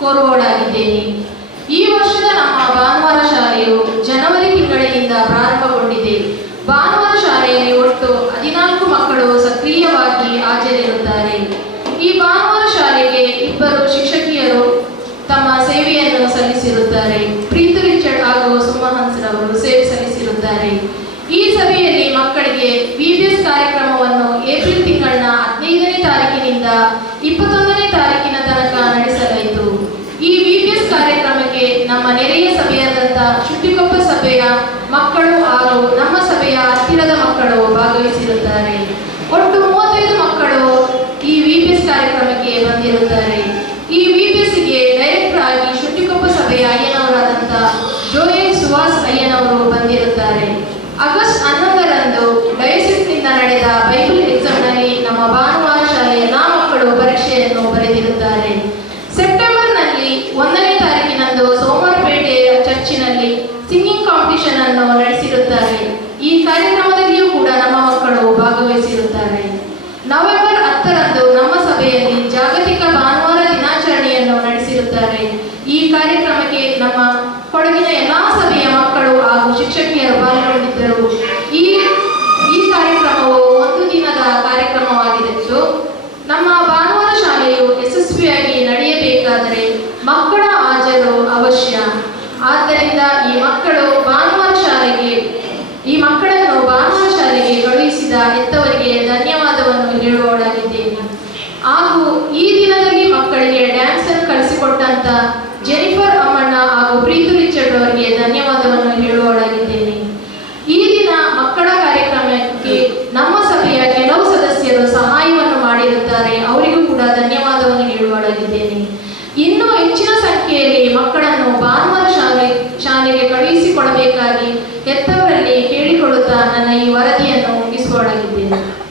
ಕೋರುವವಳಾಗಿದ್ದೇನೆ. ಈ ವರ್ಷದ ನಮ್ಮ ಭಾನುವಾರ ಶಾಲೆಯು ಜನವರಿ ತಿಂಗಳಿನಿಂದ ಪ್ರಾರಂಭಗೊಂಡಿದೆ. ಭಾನುವಾರ ಶಾಲೆಯಲ್ಲಿ ಒಟ್ಟು 14 ಮಕ್ಕಳು ಸಕ್ರಿಯವಾಗಿ ಹಾಜರಿರುತ್ತಾರೆ. ಈ ಭಾನುವಾರ ಶಾಲೆಗೆ 2 ಶಿಕ್ಷಕಿಯರು ತಮ್ಮ ಸೇವೆಯನ್ನು ಸಲ್ಲಿಸಿರುತ್ತಾರೆ. ಪ್ರೀತಿ ರಿಚರ್ಡ್ ಹಾಗೂ ಸುಮಹನ್ಸ್ರವರು ಸೇವೆ ಸಲ್ಲಿಸಿರುತ್ತಾರೆ. ಈ ಸಭೆಯಲ್ಲಿ ಮಕ್ಕಳಿಗೆ VBS ಕಾರ್ಯಕ್ರಮವನ್ನು ಏಪ್ರಿಲ್ ತಿಂಗಳಿನ 15ನೇ ತಾರೀಕಿನಿಂದ 21ನೇ ತಾರೀಕಿನ ತನಕ ನಡೆಸಲಾಯಿತು. ಈ VBS ಕಾರ್ಯಕ್ರಮಕ್ಕೆ ನಮ್ಮ ನೆರೆಯ ಸಭೆಯಾದಂಥ ಶುಟ್ಟಿಕೊಪ್ಪ ಸಭೆಯ ಮಕ್ಕಳು ಹಾಗೂ ನಮ್ಮ ಸಭೆಯ ಹತ್ತಿರದ ಮಕ್ಕಳು ಭಾಗವಹಿಸಿರುತ್ತಾರೆ. ಒಟ್ಟು 35 ಮಕ್ಕಳು ಈ VBS ಕಾರ್ಯಕ್ರಮಕ್ಕೆ ಬಂದಿರುತ್ತಾರೆ. ಈ VBSಗೆ ಡೈರೆಕ್ಟರ್ ಆಗಿ ಶುಟ್ಟಿಕೊಪ್ಪ ಸಭೆಯ ಅಯ್ಯನವರಾದಂಥ ಜೋಯಲ್ ಸುಹಾಸ್ ಅಯ್ಯನವರು ಬಂದಿರುತ್ತಾರೆ. ಆಗಸ್ಟ್ 11ರಂದು ಡಯೋಸಿಸ್ನಿಂದ ನಡೆದ ಬೈಬಲ್ ಎಕ್ಸಾಮ್ನಲ್ಲಿ ನಮ್ಮ ಭಾನುವಾರ ಶಾಲೆಯ ಎಲ್ಲಾ ಮಕ್ಕಳು ಪರೀಕ್ಷೆಯನ್ನು ಬರೆದಿರುತ್ತಾರೆ. ಸೆಪ್ಟೆಂಬರ್ನಲ್ಲಿ 1ನೇ ತಾರೀಕಿನಂದು ಸೋಮವಾರಪೇಟೆಯ ಚರ್ಚಿನಲ್ಲಿ ಸಿಂಗಿಂಗ್ ಕಾಂಪಿಟಿಷನ್ ಅನ್ನು ನಡೆಸಿರುತ್ತಾರೆ. ಈ ಕಾರ್ಯಕ್ರಮದಲ್ಲಿಯೂ ಕೂಡ ನಮ್ಮ ಮಕ್ಕಳು ಭಾಗವಹಿಸಿರುತ್ತಾರೆ. ನವೆಂಬರ್ 10ರಂದು ನಮ್ಮ ಸಭೆಯಲ್ಲಿ ಜಾಗತಿಕ ಭಾನುವಾರ ದಿನಾಚರಣೆಯನ್ನು ನಡೆಸಿರುತ್ತಾರೆ. ಈ ಕಾರ್ಯಕ್ರಮಕ್ಕೆ ನಮ್ಮ ಕೊಡಗಿನ ಎಲ್ಲಾ ಸಭೆಯ ಮಕ್ಕಳು ಹಾಗೂ ಶಿಕ್ಷಕಿಯರು ಪಾಲ್ಗೊಂಡಿದ್ದರು. ಈ ಕಾರ್ಯಕ್ರಮವು 1 ದಿನದ ಕಾರ್ಯಕ್ರಮವಾಗಿದ್ದು ನಮ್ಮ ಭಾನುವಾರ ಅವಶ್ಯ. ಆದ್ದರಿಂದ ಈ ಮಕ್ಕಳನ್ನು ಭಾನುವಾರ ಶಾಲೆಗೆ ಕಳುಹಿಸಿದ ಹೆತ್ತವರಿಗೆ ಧನ್ಯವಾದವನ್ನು ಹೇಳುವವಳಾಗಿದ್ದೇನೆ. ಹಾಗೂ ಈ ದಿನದಲ್ಲಿ ಮಕ್ಕಳಿಗೆ ಡ್ಯಾನ್ಸ್ ಅನ್ನು ಕಲಿಸಿಕೊಟ್ಟಂತ ಜೆನಿಫರ್ ಅಮ್ಮಣ್ಣ ಹಾಗೂ ಪ್ರೀತು ರಿಚರ್ಡ್ ಅವರಿಗೆ ಧನ್ಯವಾದವನ್ನು ಹೇಳುವವಳಾಗಿದ್ದೇನೆ. ಈ ದಿನ ಮಕ್ಕಳ ಕಾರ್ಯಕ್ರಮಕ್ಕೆ ನಮ್ಮ ಸಭೆಯ ಕೆಲವು ಸದಸ್ಯರು ಸಹಾಯವನ್ನು ಮಾಡಿರುತ್ತಾರೆ, ಅವರಿಗೂ ಕೂಡ ಧನ್ಯವಾದವನ್ನು ಹೇಳುವವಳಾಗಿದ್ದೇನೆ. ಇನ್ನೂ ಹೆಚ್ಚಿನ ಸಂಖ್ಯೆಯಲ್ಲಿ ಮಕ್ಕಳನ್ನು ಭಾನುವಾರ ಶಾಲೆಗೆ ಕಳುಹಿಸಿಕೊಡಬೇಕಾಗಿ ಹೆತ್ತವರಲ್ಲಿ ಕೇಳಿಕೊಳ್ಳುತ್ತಾ ನನ್ನ ಈ ವರದಿಯನ್ನು ಮುಗಿಸುವವಳಾಗಿದ್ದೇನೆ.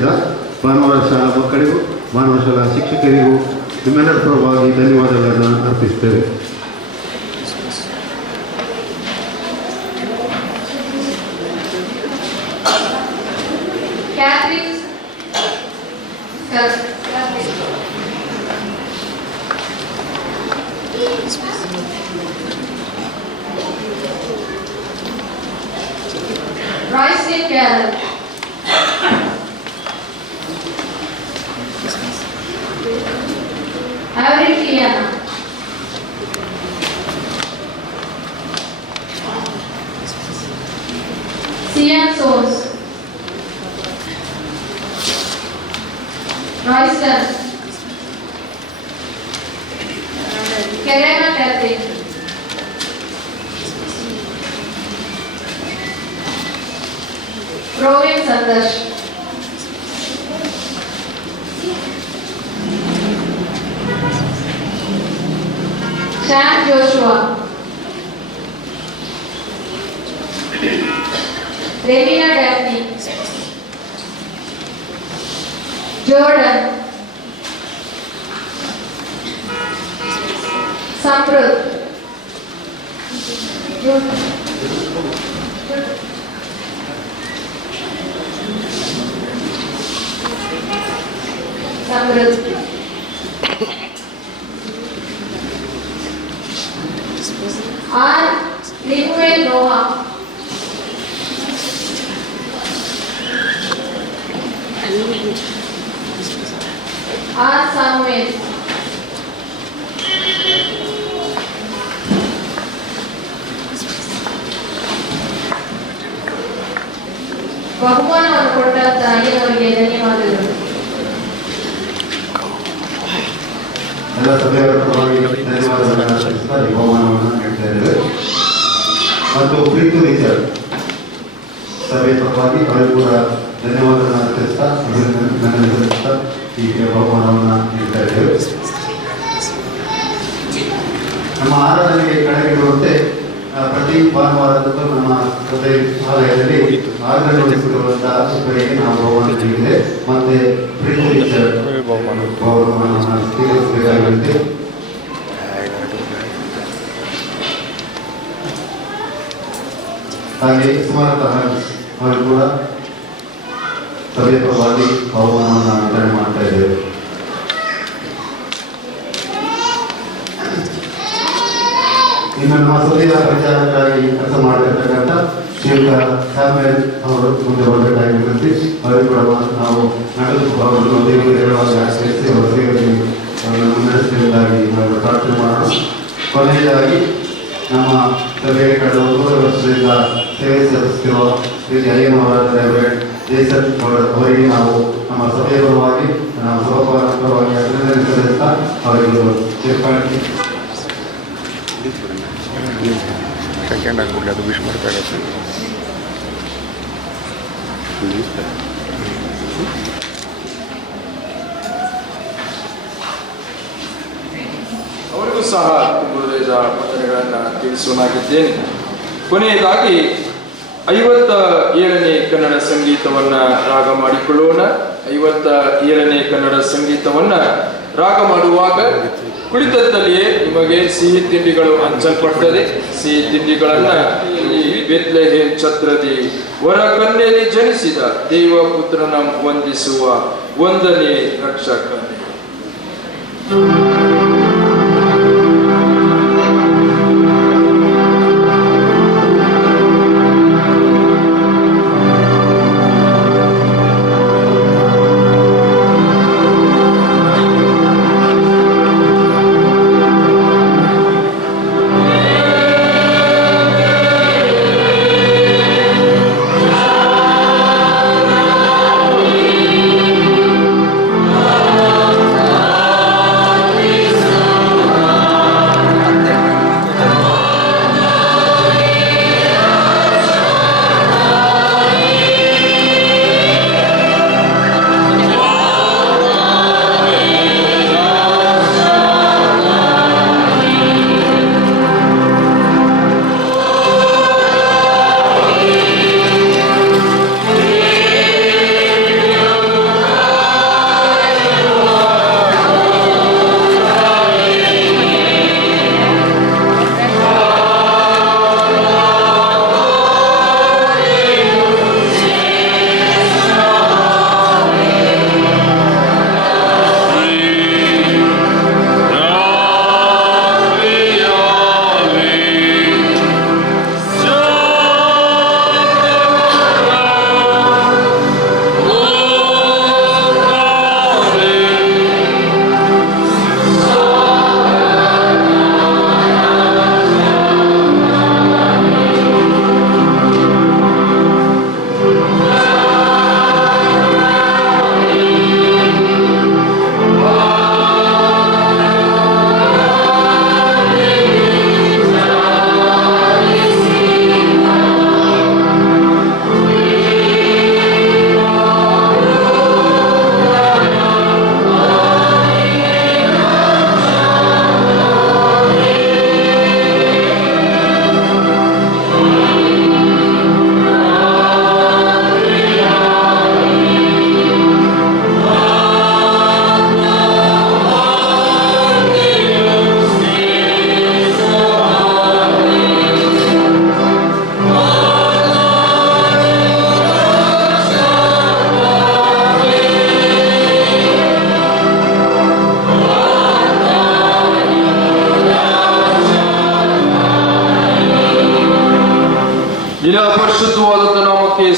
ನಡೆಸಿದ ಭಾನುವಾರ ಶಾಲಾ ಮಕ್ಕಳಿಗೂ ಭಾನುವಾರ ಶಾಲಾ ಶಿಕ್ಷಕರಿಗೂ ನಿಮ್ಮೆಲ್ಲರ ಪರವಾಗಿ ಧನ್ಯವಾದಗಳನ್ನು ಅರ್ಪಿಸುತ್ತೇವೆ. Rising Carol. Avril Kiana. Sian Soos. Royston. Kerema Catherine. Provin Sandash. Sam Joshua. Revina Daphne. Jordan. Samprut. Samprut. R. Limuel Noah. R. Samuel. ಬಹುಮಾನವನ್ನು ಕೊಟ್ಟಂತ ಅಯ್ಯನವರಿಗೆ ಧನ್ಯವಾದಗಳು. ಎಲ್ಲ ಸಭೆಯವರ ಪರವಾಗಿ ಧನ್ಯವಾದಗಳನ್ನು ಅರ್ಪಿಸುತ್ತಾ ಈ ಬಹುಮಾನವನ್ನು ನೀಡ್ತಾ ಇದ್ದೇವೆ. ಮತ್ತು ಪ್ರೀತು ಟೀಚರ್ ಸಭೆ ಪರವಾಗಿ ಅವರಿಗೂ ಕೂಡ ಧನ್ಯವಾದಗಳನ್ನು ಅರ್ಪಿಸ್ತಾ ಅಭಿನಂದಿಸುತ್ತಾ ಈ ಬಹುಮಾನವನ್ನು ನೀಡ್ತಾ ಇದ್ದೇವೆ. ನಮ್ಮ ಆರಾಧನೆಗೆ ಕೆಳಗಿರುವಂತೆ ಪ್ರತಿ ಭಾನುವಾರದಂದು ನಮ್ಮ ಸಭೆ ಆಲಯದಲ್ಲಿ ಆರಾಧನೆಗೊಳಿಸಿರುವಂತಹ ಶಿಕ್ಷಕರಿಗೆ ನಾವು ಬಹುಮಾನ ನೀಡಿದೆ. ಮತ್ತೆ ಪ್ರೀತು ಟೀಚರ್ ಬಹುಮಾನವನ್ನು ಸ್ವೀಕರಿಸಬೇಕಾಗಿರುತ್ತೆ. ಹಾಗೆ ಸುಮಾರು ಅವರು ಕೂಡ ಸಭೆಯ ಪರವಾಗಿ ಬಹುಮಾನವನ್ನು ವಿತರಣೆ ಮಾಡ್ತಾ ಇದ್ದೇವೆ. ಇನ್ನು ನಮ್ಮ ಸಭೆಯ ಪ್ರಚಾರಕ್ಕಾಗಿ ಕೆಲಸ ಮಾಡತಕ್ಕಂಥ ಶ್ರೀಯುತ ಸ್ಯಾಮ್ಯಲ್ ಅವರು ಮುಂದೆ ಬರಬೇಕಾಗಿರುತ್ತೆ. ಅವರಿಗೆ ಕೂಡ ನಾವು ನಡೆದು ದೇವರುಗಳಾಗಿ ಆಚರಿಸಿ ಅವರ ಸೇವೆಯಲ್ಲಿ ಮುನ್ನಡೆಸುವುದಾಗಿ ನಾವು ಪ್ರಾರ್ಥನೆ ಮಾಡೋಣ. ಕೊನೆಯದಾಗಿ ನಮ್ಮ ಸಭೆಗೆ ಕಳೆದ 1 ವರ್ಷದಿಂದ ಸೇವೆ ಸಲ್ಲಿಸುತ್ತಿರುವ ಶ್ರೀ ಅಯ್ಯನವರ ದೇಸನ್ ಅವರಿಗೆ ನಾವು ನಮ್ಮ ಸಭೆಯ ಪರವಾಗಿ ನಮ್ಮ ಸಭಾಪತಿಗಳ ಪರವಾಗಿ ಅಭಿನಂದನೆ ಸಲ್ಲಿಸ್ತಾ ಅವರಿಗೆ ಸೇರ್ಪಡೆ ಸೆಕೆಂಡ್ ಆಗ್ಬಿಡಲಿ ಅದು ವಿಶ್ ಮಾಡಬೇಕಾಗತ್ತೆ. ಅವರಿಗೂ ಸಹ ಹೃದಯದ ವಂದನೆಗಳನ್ನು ತಿಳಿಸುವನಾಗಿದ್ದೇನೆ. ಕೊನೆಯದಾಗಿ 57ನೇ ಕನ್ನಡ ಸಂಗೀತವನ್ನು ರಾಗ ಮಾಡಿಕೊಳ್ಳೋಣ. 57ನೇ ಕನ್ನಡ ಸಂಗೀತವನ್ನು ರಾಗ ಮಾಡುವಾಗ ಕುಳಿತದ್ದಲ್ಲಿಯೇ ನಿಮಗೆ ಸಿಹಿ ತಿಂಡಿಗಳು ಹಂಚಲ್ಪಡ್ತದೆ. ಸಿಹಿ ತಿಂಡಿಗಳನ್ನ ಈ ಬೆತ್ಲೆಹೇಮ್ ಛತ್ರದಿ ವರ ಕನ್ಯೆಯಲ್ಲಿ ಜನಿಸಿದ ದೇವಪುತ್ರನ ವಂದಿಸುವ 1ನೇ ರಕ್ಷಕನೇ. Amen.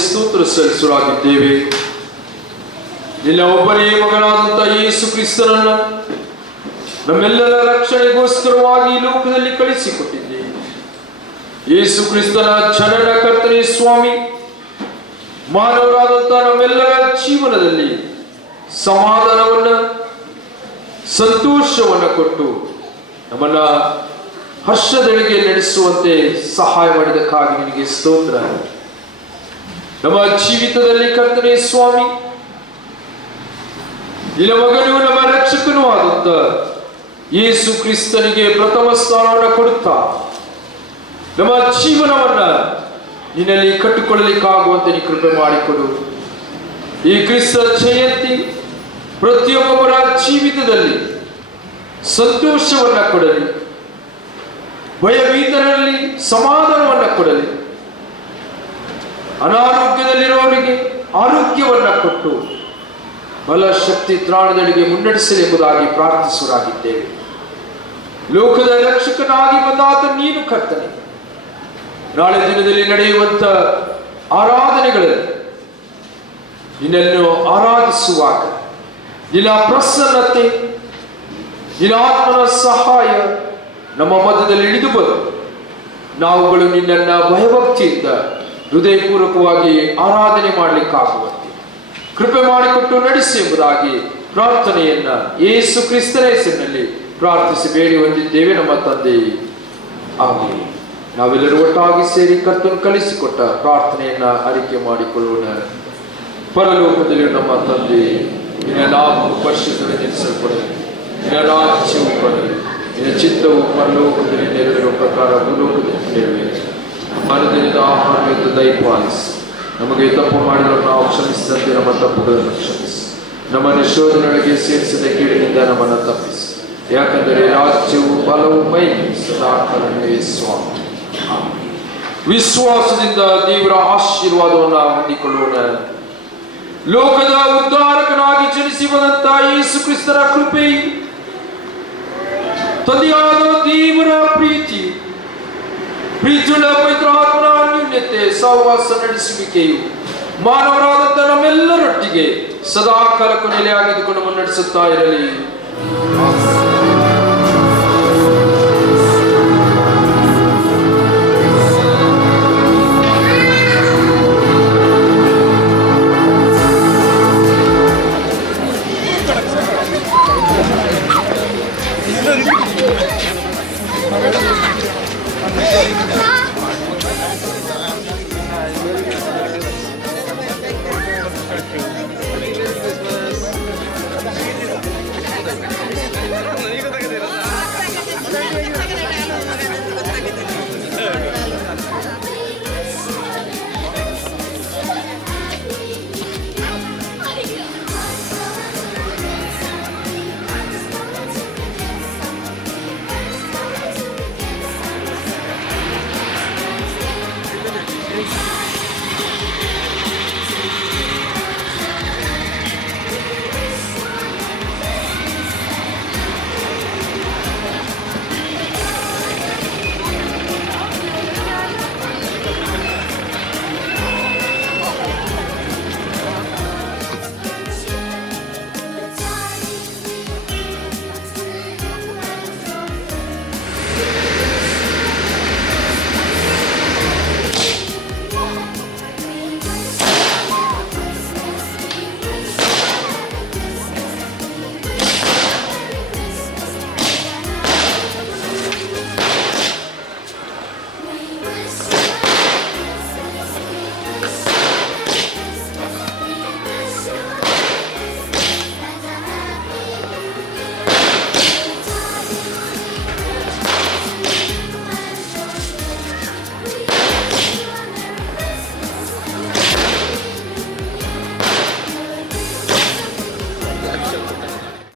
ಸ್ತೋತ್ರ ಸಲ್ಲಿಸುರಾಗಿದ್ದೇವೆ. ನಿನ್ನ ಒಬ್ಬನೇ ಮಗನಾದಂತ ಯೇಸು ಕ್ರಿಸ್ತನನ್ನ ನಮ್ಮೆಲ್ಲರ ರಕ್ಷಣೆಗೋಸ್ಕರವಾಗಿ ಈ ಲೋಕದಲ್ಲಿ ಕಳಿಸಿಕೊಟ್ಟಿದ್ದೇವೆ. ಯೇಸು ಕ್ರಿಸ್ತನ ಜನನ ಕರ್ತನೆ ಸ್ವಾಮಿ, ಮಾನವರಾದಂತ ನಮ್ಮೆಲ್ಲರ ಜೀವನದಲ್ಲಿ ಸಮಾಧಾನವನ್ನ, ಸಂತೋಷವನ್ನ ಕೊಟ್ಟು ನಮ್ಮನ್ನ ಹರ್ಷದೆಡೆಗೆ ನಡೆಸುವಂತೆ ಸಹಾಯ ಮಾಡಿದಕ್ಕಾಗಿ ನಿನಗೆ ಸ್ತೋತ್ರ. ನಮ್ಮ ಜೀವಿತದಲ್ಲಿ ಕರ್ತನೆ ಸ್ವಾಮಿ, ನಿನ್ನ ಮಗನು ನಮ್ಮ ರಕ್ಷಕನೂ ಆದಂತ ಯೇಸು ಕ್ರಿಸ್ತನಿಗೆ ಪ್ರಥಮ ಸ್ಥಾನವನ್ನು ಕೊಡುತ್ತಾ ನಮ್ಮ ಜೀವನವನ್ನ ನಿನ್ನಲ್ಲಿ ಕಟ್ಟಿಕೊಳ್ಳಲಿಕ್ಕಾಗುವಂತೆ ನೀ ಕೃಪೆ ಮಾಡಿಕೊಡು. ಈ ಕ್ರಿಸ್ತ ಜಯಂತಿ ಪ್ರತಿಯೊಬ್ಬರ ಜೀವಿತದಲ್ಲಿ ಸಂತೋಷವನ್ನ ಕೊಡಲಿ, ಭಯಭೀತರಲ್ಲಿ ಸಮಾಧಾನವನ್ನ ಕೊಡಲಿ, ಅನಾರೋಗ್ಯದಲ್ಲಿರುವವರಿಗೆ ಆರೋಗ್ಯವನ್ನ ಕೊಟ್ಟು ಬಲ ಶಕ್ತಿ ತ್ರಾಣದೊಳಗೆ ಮುನ್ನಡೆಸಲಿ ಎಂಬುದಾಗಿ ಪ್ರಾರ್ಥಿಸುವರಾಗಿದ್ದೇವೆ. ಲೋಕದ ರಕ್ಷಕನಾಗಿ ಬಂದಾತ ನೀನು ಕರ್ತನೆ. ನಾಳೆ ದಿನದಲ್ಲಿ ನಡೆಯುವಂತ ಆರಾಧನೆಗಳಲ್ಲಿ ನಿನ್ನನ್ನು ಆರಾಧಿಸುವಾಗ ನಿನ್ನ ಪ್ರಸನ್ನತೆ, ನಿನ್ನ ಆತ್ಮನ ಸಹಾಯ ನಮ್ಮ ಮಧ್ಯದಲ್ಲಿ ಇಳಿದು ಬಂದು ನಾವುಗಳು ನಿನ್ನನ್ನ ಭಯಭಕ್ತಿಯಿಂದ ಹೃದಯಪೂರ್ವಕವಾಗಿ ಆರಾಧನೆ ಮಾಡಲಿಕ್ಕಾಗುವಂತೆ ಕೃಪೆ ಮಾಡಿಕೊಟ್ಟು ನಡೆಸಿ ಎಂಬುದಾಗಿ ಪ್ರಾರ್ಥನೆಯನ್ನ ಯೇಸು ಕ್ರಿಸ್ತನ ಹೆಸರಿನಲ್ಲಿ ಪ್ರಾರ್ಥಿಸಿ ಬೇಡಿ ಹೊಂದಿದ್ದೇವೆ ನಮ್ಮ ತಂದೆ. ಆಗಲಿ. ನಾವೆಲ್ಲರೂ ಒಟ್ಟಾಗಿ ಸೇರಿ ಕರ್ತನು ಕಲಿಸಿಕೊಟ್ಟ ಪ್ರಾರ್ಥನೆಯನ್ನ ಅರಿಕೆ ಮಾಡಿಕೊಳ್ಳೋಣ. ಪರಲೋಕದಲ್ಲಿ ನಮ್ಮ ತಂದೆ, ನಿನ್ನ ನಾಮವು ಪರಿಶುದ್ಧವೆನಿಸಲ್ಪಡಲಿ, ನಿನ್ನ ರಾಜ್ಯವು ಬರಲಿ, ನಿನ್ನ ಚಿತ್ತವು ಪರಲೋಕದಲ್ಲಿ ನೆರವೇರುವ ಪ್ರಕಾರ ಭೂಲೋಕದಲ್ಲಿ ನೆರವೇರಲಿ. ಮನದಿನದ ಆಹಾರವನ್ನು ದಯಪಾಲಿಸಿ, ನಮಗೆ ತಪ್ಪು ಮಾಡಿದವರು ನಾವು ಕ್ಷಮಿಸಿದಂತೆ ನಮ್ಮ ತಪ್ಪುಗಳನ್ನು ಕ್ಷಮಿಸಿ, ನಮ್ಮನ್ನು ಶೋಧನೆಯೊಳಗೆ ಸೇರಿಸದ ಕೀಳಿನಿಂದ ನಮ್ಮನ್ನು ತಪ್ಪಿಸಿ. ಯಾಕಂದರೆ ರಾಜ್ಯವು ಬಲವು ಮಹಿಮೆ ಸದಾಕಾಲವೇ ಸ್ವಾಮಿ. ವಿಶ್ವಾಸದಿಂದ ದೇವರ ಆಶೀರ್ವಾದವನ್ನು ಹೊಂದಿಕೊಳ್ಳೋಣ. ಲೋಕದ ಉದ್ಧಾರಕನಾಗಿ ಜನಿಸಿ ಬಂದಂತ ಯೇಸು ಕ್ರಿಸ್ತನ ಕೃಪೆ, ತಂದೆಯಾದ ದೇವರ ಪ್ರೀತಿಯುಳ್ಳ ಪವಿತ್ರಾತ್ಮನ ಅನ್ಯೋನ್ಯತೆ, ಸಹವಾಸ ನಡೆಸುವಿಕೆಯು ಮಾನವರಾದಂತ ನಮ್ಮೆಲ್ಲರೊಟ್ಟಿಗೆ ಸದಾ ಕಾಲಕ್ಕೂ ನೆಲೆಯಾಗಿದ್ದುಕೊಂಡು ಮುನ್ನಡೆಸುತ್ತಾ ಇರಲಿ.